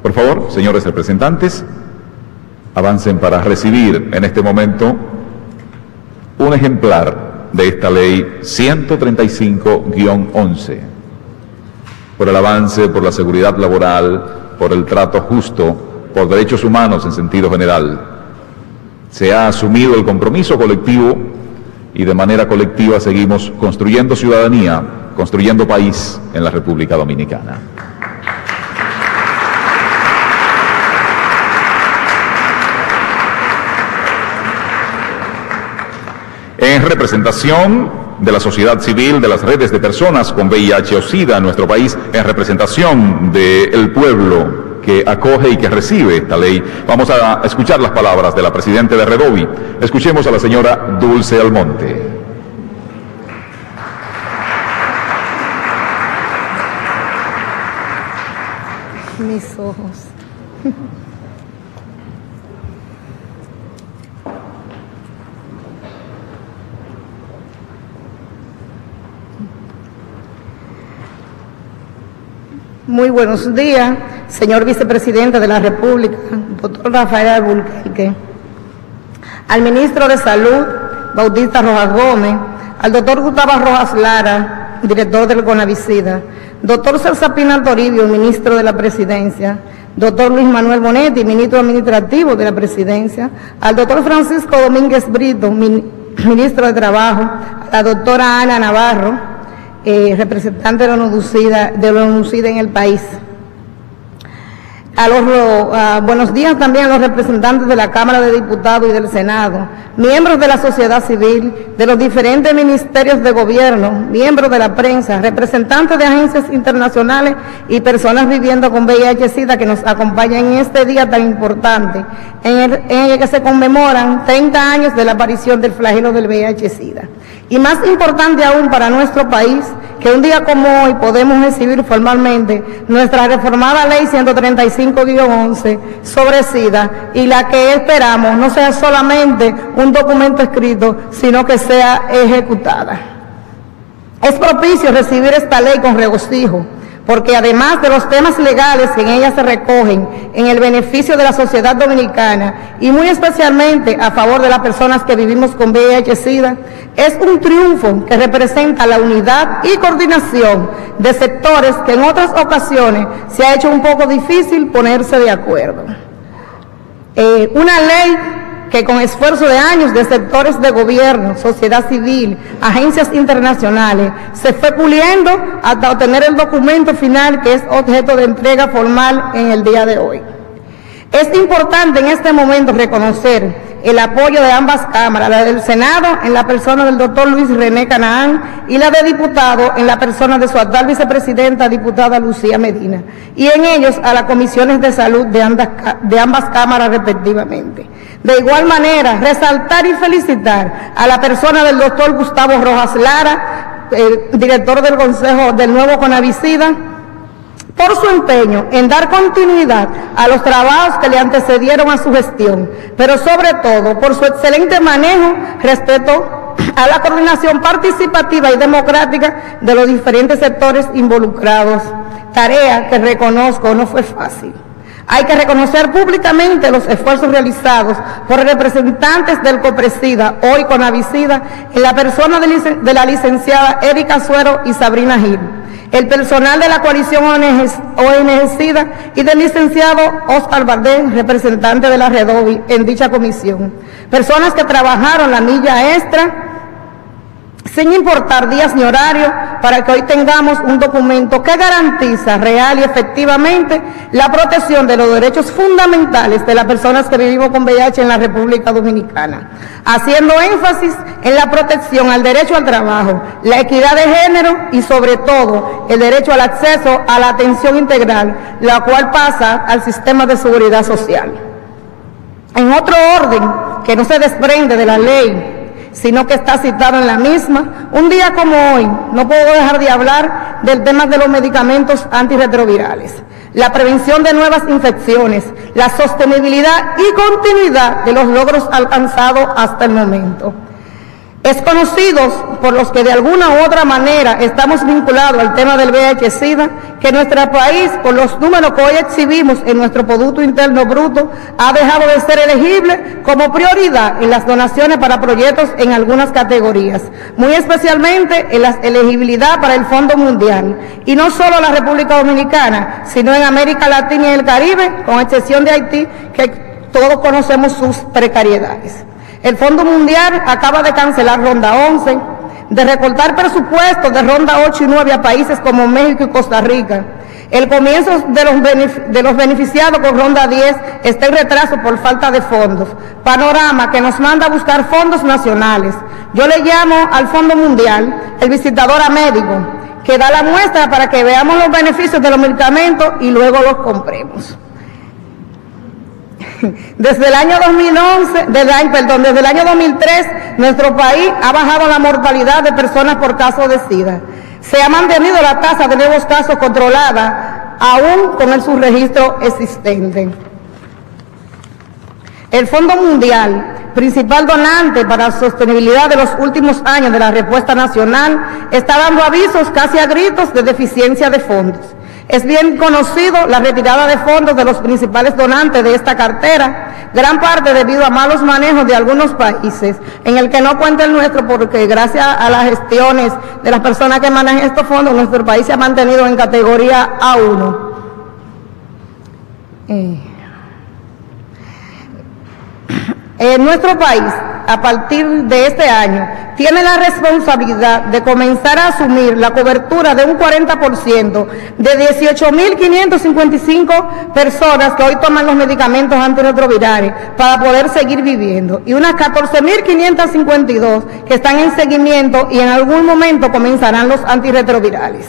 Por favor, señores representantes, avancen para recibir en este momento un ejemplar de esta ley 135-11, por el avance, por la seguridad laboral, por el trato justo, por derechos humanos en sentido general. Se ha asumido el compromiso colectivo y de manera colectiva seguimos construyendo ciudadanía, construyendo país en la República Dominicana. En representación de la sociedad civil, de las redes de personas con VIH o SIDA en nuestro país, en representación del pueblo que acoge y que recibe esta ley, vamos a escuchar las palabras de la presidenta de Redovi. Escuchemos a la señora Dulce Almonte. Mis ojos. Muy buenos días, señor vicepresidente de la República, doctor Rafael Alburquerque, al ministro de Salud, Bautista Rojas Gómez, al doctor Gustavo Rojas Lara, director del CONAVISIDA, doctor César Pina Toribio, ministro de la Presidencia, doctor Luis Manuel Bonetti, ministro administrativo de la Presidencia, al doctor Francisco Domínguez Brito, ministro de Trabajo, a la doctora Ana Navarro, representante de la ONU-SIDA en el país. Buenos días también a los representantes de la Cámara de Diputados y del Senado, miembros de la sociedad civil, de los diferentes ministerios de gobierno, miembros de la prensa, representantes de agencias internacionales y personas viviendo con VIH-SIDA que nos acompañan en este día tan importante, en el que se conmemoran 30 años de la aparición del flagelo del VIH-SIDA. Y más importante aún para nuestro país, que un día como hoy podemos recibir formalmente nuestra reformada Ley 135-11 sobre SIDA, y la que esperamos no sea solamente un documento escrito, sino que sea ejecutada. Es propicio recibir esta ley con regocijo, porque además de los temas legales que en ella se recogen en el beneficio de la sociedad dominicana y muy especialmente a favor de las personas que vivimos con VIH-Sida, es un triunfo que representa la unidad y coordinación de sectores que en otras ocasiones se ha hecho un poco difícil ponerse de acuerdo. Una ley que con esfuerzo de años de sectores de gobierno, sociedad civil, agencias internacionales, se fue puliendo hasta obtener el documento final que es objeto de entrega formal en el día de hoy. Es importante en este momento reconocer el apoyo de ambas cámaras, la del Senado en la persona del doctor Luis René Canaán y la de diputados en la persona de su actual vicepresidenta, diputada Lucía Medina, y en ellos a las comisiones de salud de ambas cámaras respectivamente. De igual manera, resaltar y felicitar a la persona del doctor Gustavo Rojas Lara, director del Consejo del nuevo CONAVISIDA, por su empeño en dar continuidad a los trabajos que le antecedieron a su gestión, pero sobre todo por su excelente manejo respecto a la coordinación participativa y democrática de los diferentes sectores involucrados, tarea que reconozco no fue fácil. Hay que reconocer públicamente los esfuerzos realizados por representantes del COPRESIDA, hoy CONAVISIDA, en la persona de la licenciada Erika Suero y Sabrina Gil, el personal de la coalición ONG-SIDA y del licenciado Oscar Valdés, representante de la REDOVI en dicha comisión. Personas que trabajaron la milla extra sin importar días ni horarios para que hoy tengamos un documento que garantiza real y efectivamente la protección de los derechos fundamentales de las personas que vivimos con VIH en la República Dominicana, haciendo énfasis en la protección al derecho al trabajo, la equidad de género y sobre todo el derecho al acceso a la atención integral, la cual pasa al sistema de seguridad social. En otro orden que no se desprende de la ley, sino que está citado en la misma, un día como hoy no puedo dejar de hablar del tema de los medicamentos antirretrovirales, la prevención de nuevas infecciones, la sostenibilidad y continuidad de los logros alcanzados hasta el momento. Es conocido por los que de alguna u otra manera estamos vinculados al tema del VIH-Sida, que nuestro país, con los números que hoy exhibimos en nuestro Producto Interno Bruto, ha dejado de ser elegible como prioridad en las donaciones para proyectos en algunas categorías, muy especialmente en la elegibilidad para el Fondo Mundial, y no solo la República Dominicana, sino en América Latina y el Caribe, con excepción de Haití, que todos conocemos sus precariedades. El Fondo Mundial acaba de cancelar Ronda 11, de recortar presupuestos de Ronda 8 y 9 a países como México y Costa Rica. El comienzo de los beneficiados con Ronda 10 está en retraso por falta de fondos, panorama que nos manda a buscar fondos nacionales. Yo le llamo al Fondo Mundial el visitador a médico, que da la muestra para que veamos los beneficios de los medicamentos y luego los compremos. Desde el año 2003, nuestro país ha bajado la mortalidad de personas por casos de SIDA. Se ha mantenido la tasa de nuevos casos controlada, aún con el subregistro existente. El Fondo Mundial, principal donante para la sostenibilidad de los últimos años de la respuesta nacional, está dando avisos casi a gritos de deficiencia de fondos. Es bien conocido la retirada de fondos de los principales donantes de esta cartera, gran parte debido a malos manejos de algunos países, en el que no cuenta el nuestro, porque gracias a las gestiones de las personas que manejan estos fondos, nuestro país se ha mantenido en categoría A1. Nuestro país, a partir de este año, tiene la responsabilidad de comenzar a asumir la cobertura de un 40% de 18.555 personas que hoy toman los medicamentos antirretrovirales para poder seguir viviendo, y unas 14.552 que están en seguimiento y en algún momento comenzarán los antirretrovirales.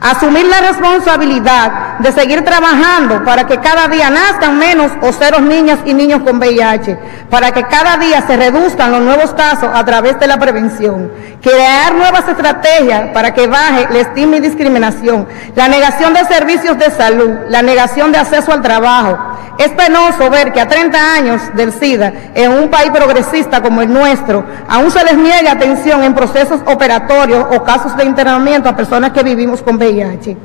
Asumir la responsabilidad de seguir trabajando para que cada día nazcan menos o cero niñas y niños con VIH, para que cada día se reduzcan los nuevos casos a través de la prevención, crear nuevas estrategias para que baje la estigma y discriminación, la negación de servicios de salud, la negación de acceso al trabajo. Es penoso ver que a 30 años del SIDA, en un país progresista como el nuestro, aún se les niega atención en procesos operatorios o casos de internamiento a personas que vivimos con VIH.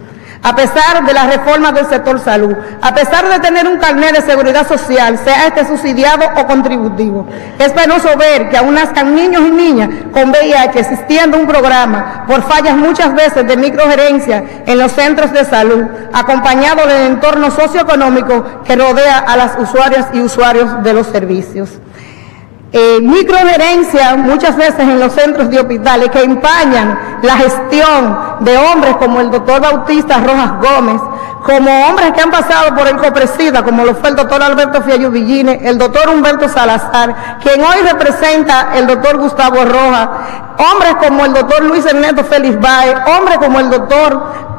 a pesar de las reformas del sector salud, a pesar de tener un carnet de seguridad social, sea este subsidiado o contributivo. Es penoso ver que aún nazcan niños y niñas con VIH existiendo un programa por fallas muchas veces de microgerencia en los centros de salud, acompañado del entorno socioeconómico que rodea a las usuarias y usuarios de los servicios. Microgerencia muchas veces en los centros de hospitales que empañan la gestión de hombres como el doctor Bautista Rojas Gómez, como hombres que han pasado por el COPRESIDA, como lo fue el doctor Alberto Fiallo Villini, el doctor Humberto Salazar, quien hoy representa el doctor Gustavo Rojas, hombres como el doctor Luis Ernesto Félix Baez, hombres como el doctor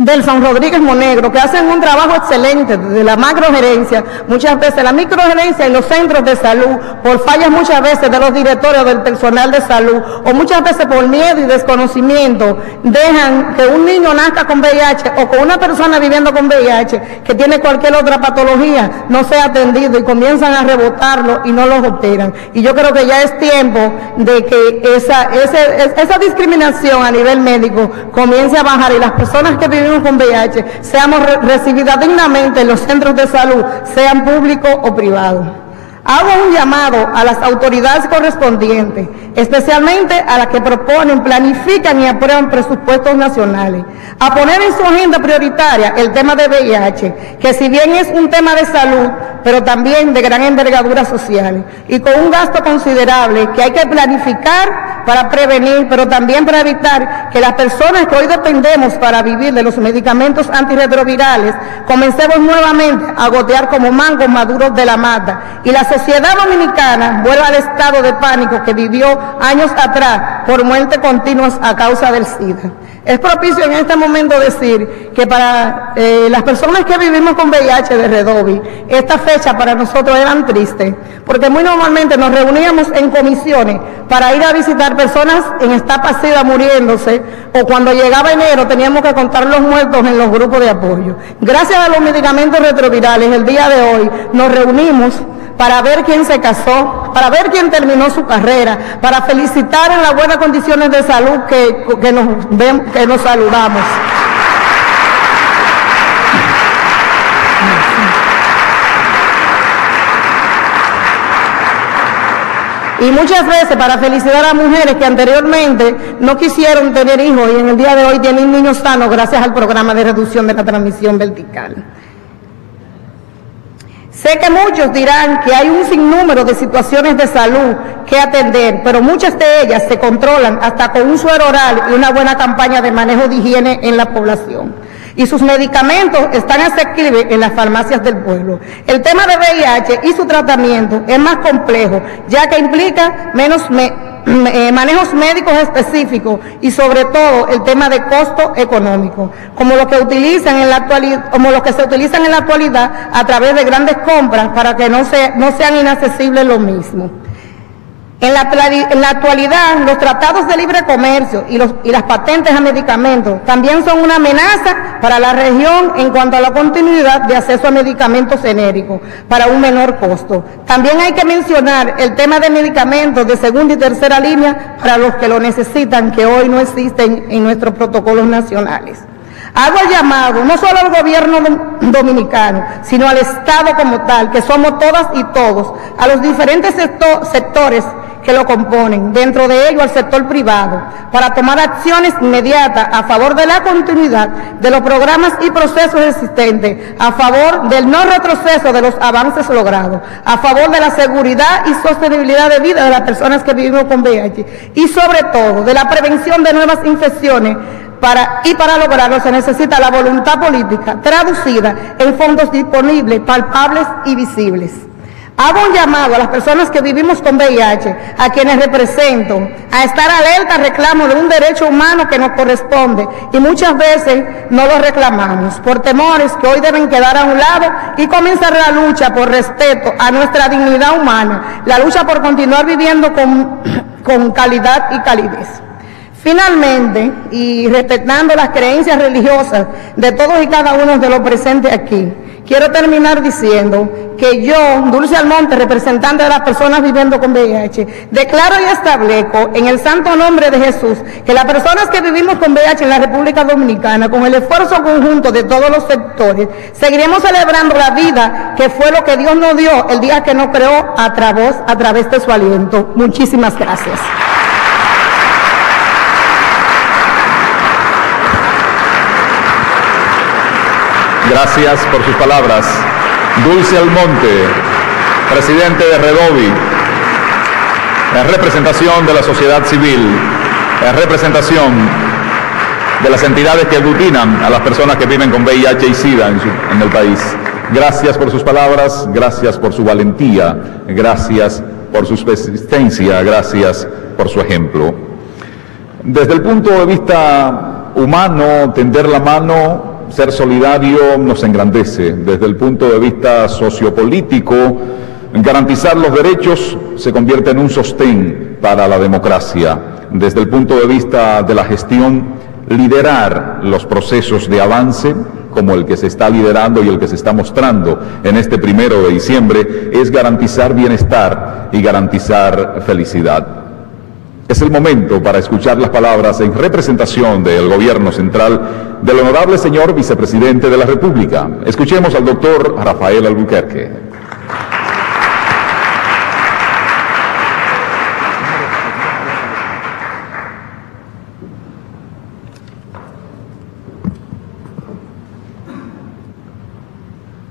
Delson Rodríguez Monegro, que hacen un trabajo excelente de la macrogerencia, muchas veces la microgerencia en los centros de salud, por fallas muchas veces de los directores o del personal de salud, o muchas veces por miedo y desconocimiento, dejan que un niño nazca con VIH o con una persona viviendo con VIH que tiene cualquier otra patología, no sea atendido y comienzan a rebotarlo y no los operan. Y yo creo que ya es tiempo de que esa discriminación a nivel médico comience a bajar y las personas que viven con VIH seamos recibidas dignamente en los centros de salud, sean públicos o privados. Hago un llamado a las autoridades correspondientes, especialmente a las que proponen, planifican y aprueban presupuestos nacionales, a poner en su agenda prioritaria el tema de VIH, que si bien es un tema de salud, pero también de gran envergadura social, y con un gasto considerable que hay que planificar para prevenir, pero también para evitar que las personas que hoy dependemos para vivir de los medicamentos antirretrovirales, comencemos nuevamente a gotear como mangos maduros de la mata, y la sociedad dominicana vuelve al estado de pánico que vivió años atrás por muertes continuas a causa del SIDA. Es propicio en este momento decir que para las personas que vivimos con VIH de Redobi, esta fecha para nosotros eran tristes, porque muy normalmente nos reuníamos en comisiones para ir a visitar personas en etapa SIDA muriéndose, o cuando llegaba enero teníamos que contar los muertos en los grupos de apoyo. Gracias a los medicamentos retrovirales, el día de hoy nos reunimos para ver quién se casó, para ver quién terminó su carrera, para felicitar en las buenas condiciones de salud que nos saludamos. Y muchas veces para felicitar a mujeres que anteriormente no quisieron tener hijos y en el día de hoy tienen niños sanos gracias al programa de reducción de la transmisión vertical. Sé que muchos dirán que hay un sinnúmero de situaciones de salud que atender, pero muchas de ellas se controlan hasta con un suero oral y una buena campaña de manejo de higiene en la población. Y sus medicamentos están asequibles en las farmacias del pueblo. El tema de VIH y su tratamiento es más complejo, ya que implica manejos médicos específicos y sobre todo el tema de costo económico, como los que se utilizan en la actualidad a través de grandes compras para que no sean inaccesibles los mismos. En la actualidad, los tratados de libre comercio y las patentes a medicamentos también son una amenaza para la región en cuanto a la continuidad de acceso a medicamentos genéricos para un menor costo. También hay que mencionar el tema de medicamentos de segunda y tercera línea para los que lo necesitan, que hoy no existen en nuestros protocolos nacionales. Hago el llamado no solo al gobierno dominicano, sino al Estado como tal, que somos todas y todos, a los diferentes sectores que lo componen, dentro de ello al sector privado, para tomar acciones inmediatas a favor de la continuidad de los programas y procesos existentes, a favor del no retroceso de los avances logrados, a favor de la seguridad y sostenibilidad de vida de las personas que vivimos con VIH y sobre todo de la prevención de nuevas infecciones. Para lograrlo se necesita la voluntad política traducida en fondos disponibles, palpables y visibles. Hago un llamado a las personas que vivimos con VIH, a quienes represento, a estar alerta al reclamo de un derecho humano que nos corresponde y muchas veces no lo reclamamos por temores que hoy deben quedar a un lado y comenzar la lucha por respeto a nuestra dignidad humana, la lucha por continuar viviendo con calidad y calidez. Finalmente, y respetando las creencias religiosas de todos y cada uno de los presentes aquí, quiero terminar diciendo que yo, Dulce Almonte, representante de las personas viviendo con VIH, declaro y establezco en el santo nombre de Jesús que las personas que vivimos con VIH en la República Dominicana, con el esfuerzo conjunto de todos los sectores, seguiremos celebrando la vida que fue lo que Dios nos dio el día que nos creó a través de su aliento. Muchísimas gracias. Gracias por sus palabras. Dulce Almonte, presidente de Redovi, en representación de la sociedad civil, en representación de las entidades que aglutinan a las personas que viven con VIH y SIDA en el país. Gracias por sus palabras, gracias por su valentía, gracias por su persistencia, gracias por su ejemplo. Desde el punto de vista humano, tender la mano, ser solidario nos engrandece. Desde el punto de vista sociopolítico, garantizar los derechos se convierte en un sostén para la democracia. Desde el punto de vista de la gestión, liderar los procesos de avance, como el que se está liderando y el que se está mostrando en este 1 de diciembre, es garantizar bienestar y garantizar felicidad. Es el momento para escuchar las palabras en representación del Gobierno Central del honorable señor Vicepresidente de la República. Escuchemos al doctor Rafael Alburquerque.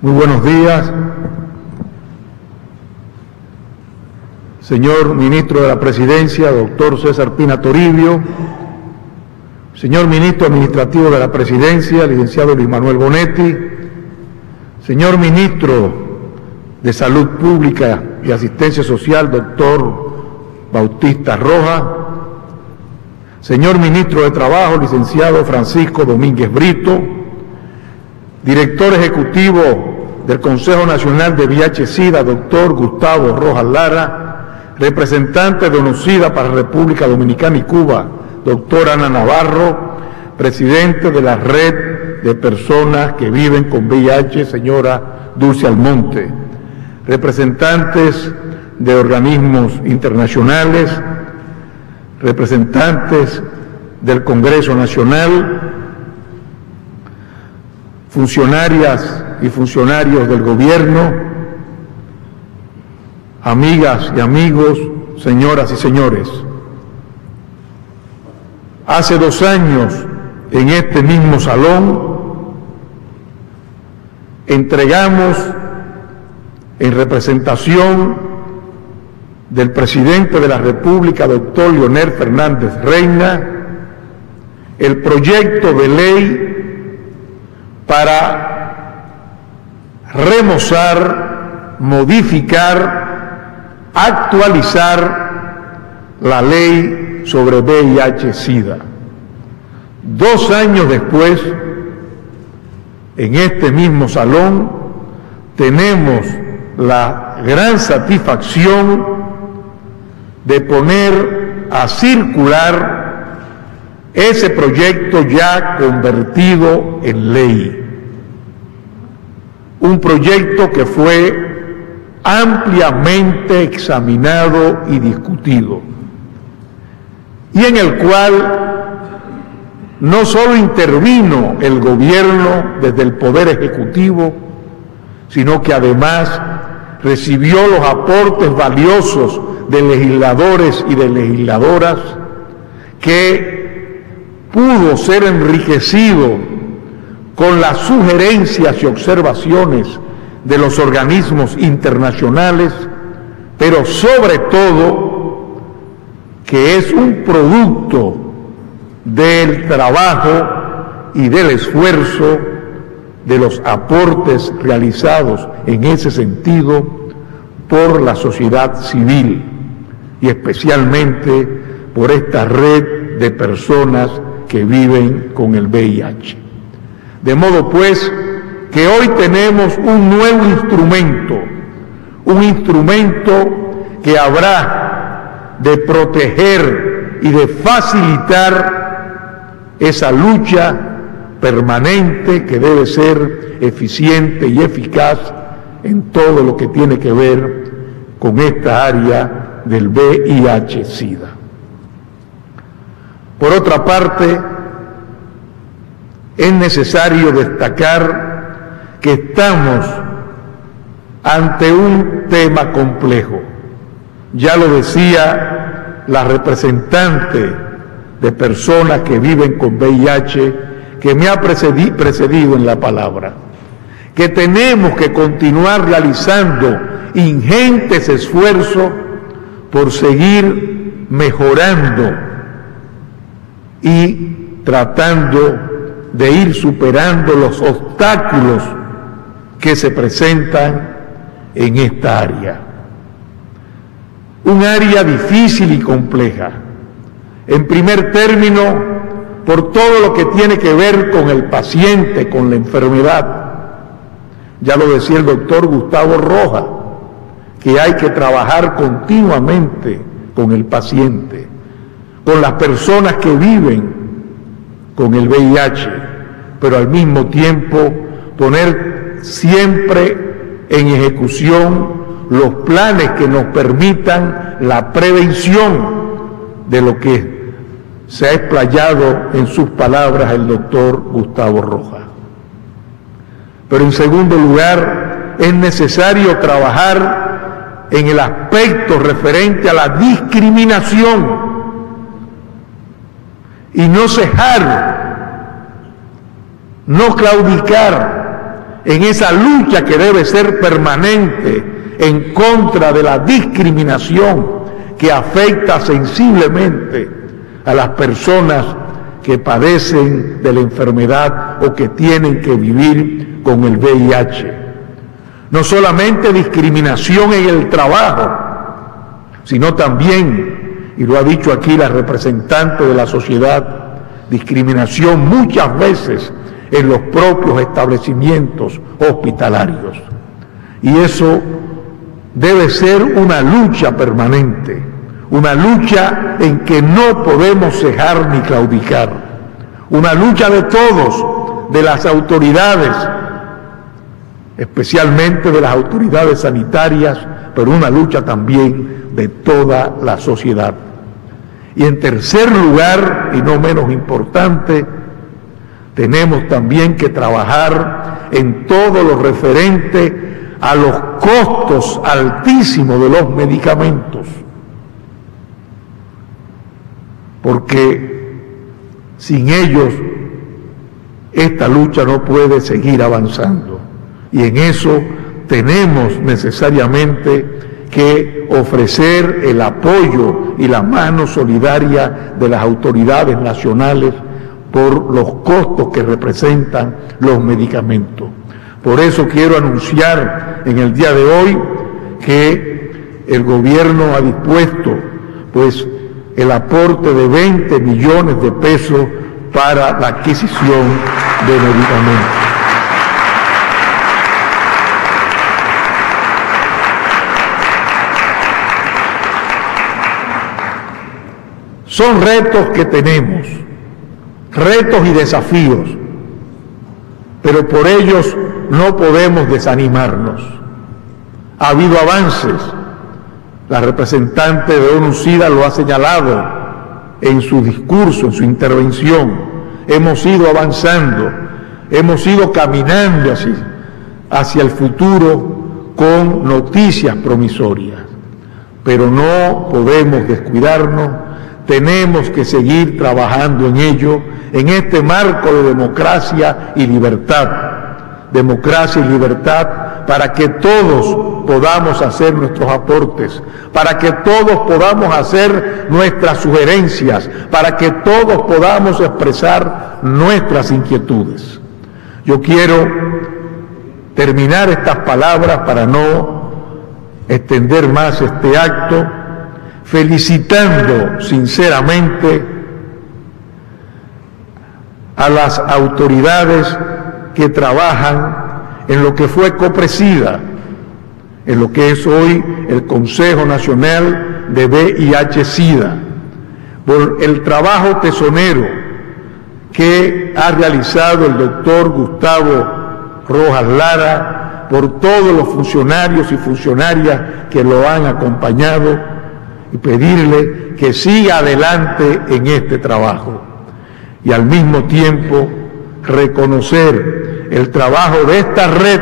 Muy buenos días. Señor Ministro de la Presidencia, doctor César Pina Toribio, señor Ministro Administrativo de la Presidencia, licenciado Luis Manuel Bonetti, señor Ministro de Salud Pública y Asistencia Social, doctor Bautista Rojas, señor Ministro de Trabajo, licenciado Francisco Domínguez Brito, director ejecutivo del Consejo Nacional de VIH-Sida, doctor Gustavo Rojas Lara, representante de ONUSIDA para la República Dominicana y Cuba, doctora Ana Navarro, presidente de la Red de Personas que Viven con VIH, señora Dulce Almonte, representantes de organismos internacionales, representantes del Congreso Nacional, funcionarias y funcionarios del Gobierno, amigas y amigos, señoras y señores. Hace 2 años, en este mismo salón, entregamos, en representación del presidente de la República, doctor Leonel Fernández Reina, el proyecto de ley para remozar, modificar, actualizar la ley sobre VIH-Sida. 2 años después, en este mismo salón, tenemos la gran satisfacción de poner a circular ese proyecto ya convertido en ley. Un proyecto que fue ampliamente examinado y discutido, y en el cual no solo intervino el gobierno desde el Poder Ejecutivo, sino que además recibió los aportes valiosos de legisladores y de legisladoras, que pudo ser enriquecido con las sugerencias y observaciones de los organismos internacionales, pero sobre todo que es un producto del trabajo y del esfuerzo de los aportes realizados en ese sentido por la sociedad civil y especialmente por esta red de personas que viven con el VIH. De modo pues que hoy tenemos un nuevo instrumento que habrá de proteger y de facilitar esa lucha permanente que debe ser eficiente y eficaz en todo lo que tiene que ver con esta área del VIH-Sida. Por otra parte, es necesario destacar que estamos ante un tema complejo. Ya lo decía la representante de personas que viven con VIH, que me ha precedido en la palabra, que tenemos que continuar realizando ingentes esfuerzos por seguir mejorando y tratando de ir superando los obstáculos que se presentan en esta área. Un área difícil y compleja. En primer término, por todo lo que tiene que ver con el paciente, con la enfermedad. Ya lo decía el doctor Gustavo Rojas, que hay que trabajar continuamente con el paciente, con las personas que viven con el VIH, pero al mismo tiempo poner siempre en ejecución los planes que nos permitan la prevención de lo que se ha explayado en sus palabras el doctor Gustavo Rojas. Pero en segundo lugar, es necesario trabajar en el aspecto referente a la discriminación y no cejar, no claudicar en esa lucha que debe ser permanente en contra de la discriminación que afecta sensiblemente a las personas que padecen de la enfermedad o que tienen que vivir con el VIH. No solamente discriminación en el trabajo, sino también, y lo ha dicho aquí la representante de la sociedad, discriminación muchas veces en los propios establecimientos hospitalarios. Y eso debe ser una lucha permanente, una lucha en que no podemos cejar ni claudicar, una lucha de todos, de las autoridades, especialmente de las autoridades sanitarias, pero una lucha también de toda la sociedad. Y en tercer lugar, y no menos importante, tenemos también que trabajar en todo lo referente a los costos altísimos de los medicamentos, porque sin ellos esta lucha no puede seguir avanzando, y en eso tenemos necesariamente que ofrecer el apoyo y la mano solidaria de las autoridades nacionales por los costos que representan los medicamentos. Por eso quiero anunciar en el día de hoy que el gobierno ha dispuesto pues el aporte de 20 millones de pesos para la adquisición de medicamentos. Son retos que tenemos, retos y desafíos, pero por ellos no podemos desanimarnos. Ha habido avances, la representante de ONU-SIDA lo ha señalado en su discurso, en su intervención. Hemos ido avanzando, hemos ido caminando hacia el futuro con noticias promisorias, pero no podemos descuidarnos. Tenemos que seguir trabajando en ello, en este marco de democracia y libertad. Democracia y libertad para que todos podamos hacer nuestros aportes, para que todos podamos hacer nuestras sugerencias, para que todos podamos expresar nuestras inquietudes. Yo quiero terminar estas palabras para no extender más este acto, felicitando sinceramente a las autoridades que trabajan en lo que fue COPRESIDA, en lo que es hoy el Consejo Nacional de VIH-Sida, por el trabajo tesonero que ha realizado el doctor Gustavo Rojas Lara, por todos los funcionarios y funcionarias que lo han acompañado, y pedirle que siga adelante en este trabajo. Y al mismo tiempo reconocer el trabajo de esta red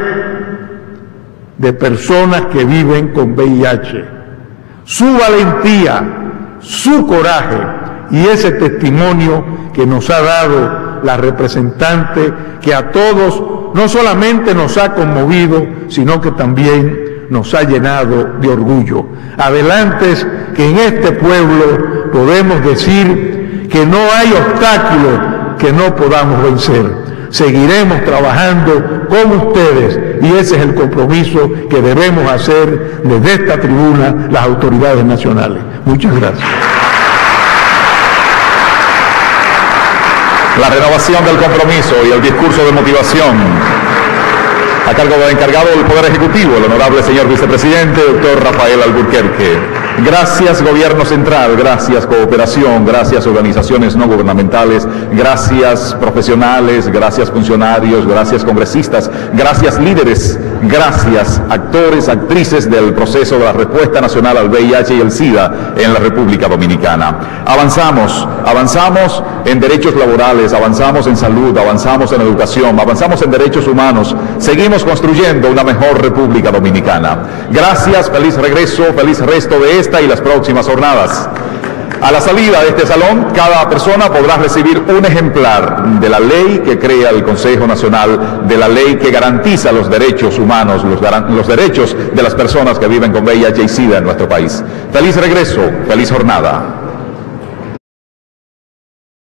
de personas que viven con VIH, su valentía, su coraje y ese testimonio que nos ha dado la representante, que a todos no solamente nos ha conmovido, sino que también nos ha llenado de orgullo. Adelantes que en este pueblo podemos decir que no hay obstáculo que no podamos vencer. Seguiremos trabajando con ustedes y ese es el compromiso que debemos hacer desde esta tribuna las autoridades nacionales. Muchas gracias. La renovación del compromiso y el discurso de motivación a cargo del encargado del Poder Ejecutivo, el honorable señor vicepresidente, doctor Rafael Alburquerque. Gracias Gobierno Central, gracias Cooperación, gracias organizaciones no gubernamentales, gracias profesionales, gracias funcionarios, gracias congresistas, gracias líderes, gracias actores, actrices del proceso de la respuesta nacional al VIH y el SIDA en la República Dominicana. Avanzamos en derechos laborales, avanzamos en salud, avanzamos en educación, avanzamos en derechos humanos, seguimos construyendo una mejor República Dominicana. Gracias, feliz regreso, feliz resto de esta y las próximas jornadas. A la salida de este salón, cada persona podrá recibir un ejemplar de la ley que crea el Consejo Nacional, de la ley que garantiza los derechos humanos, los derechos de las personas que viven con VIH y SIDA en nuestro país. Feliz regreso, feliz jornada.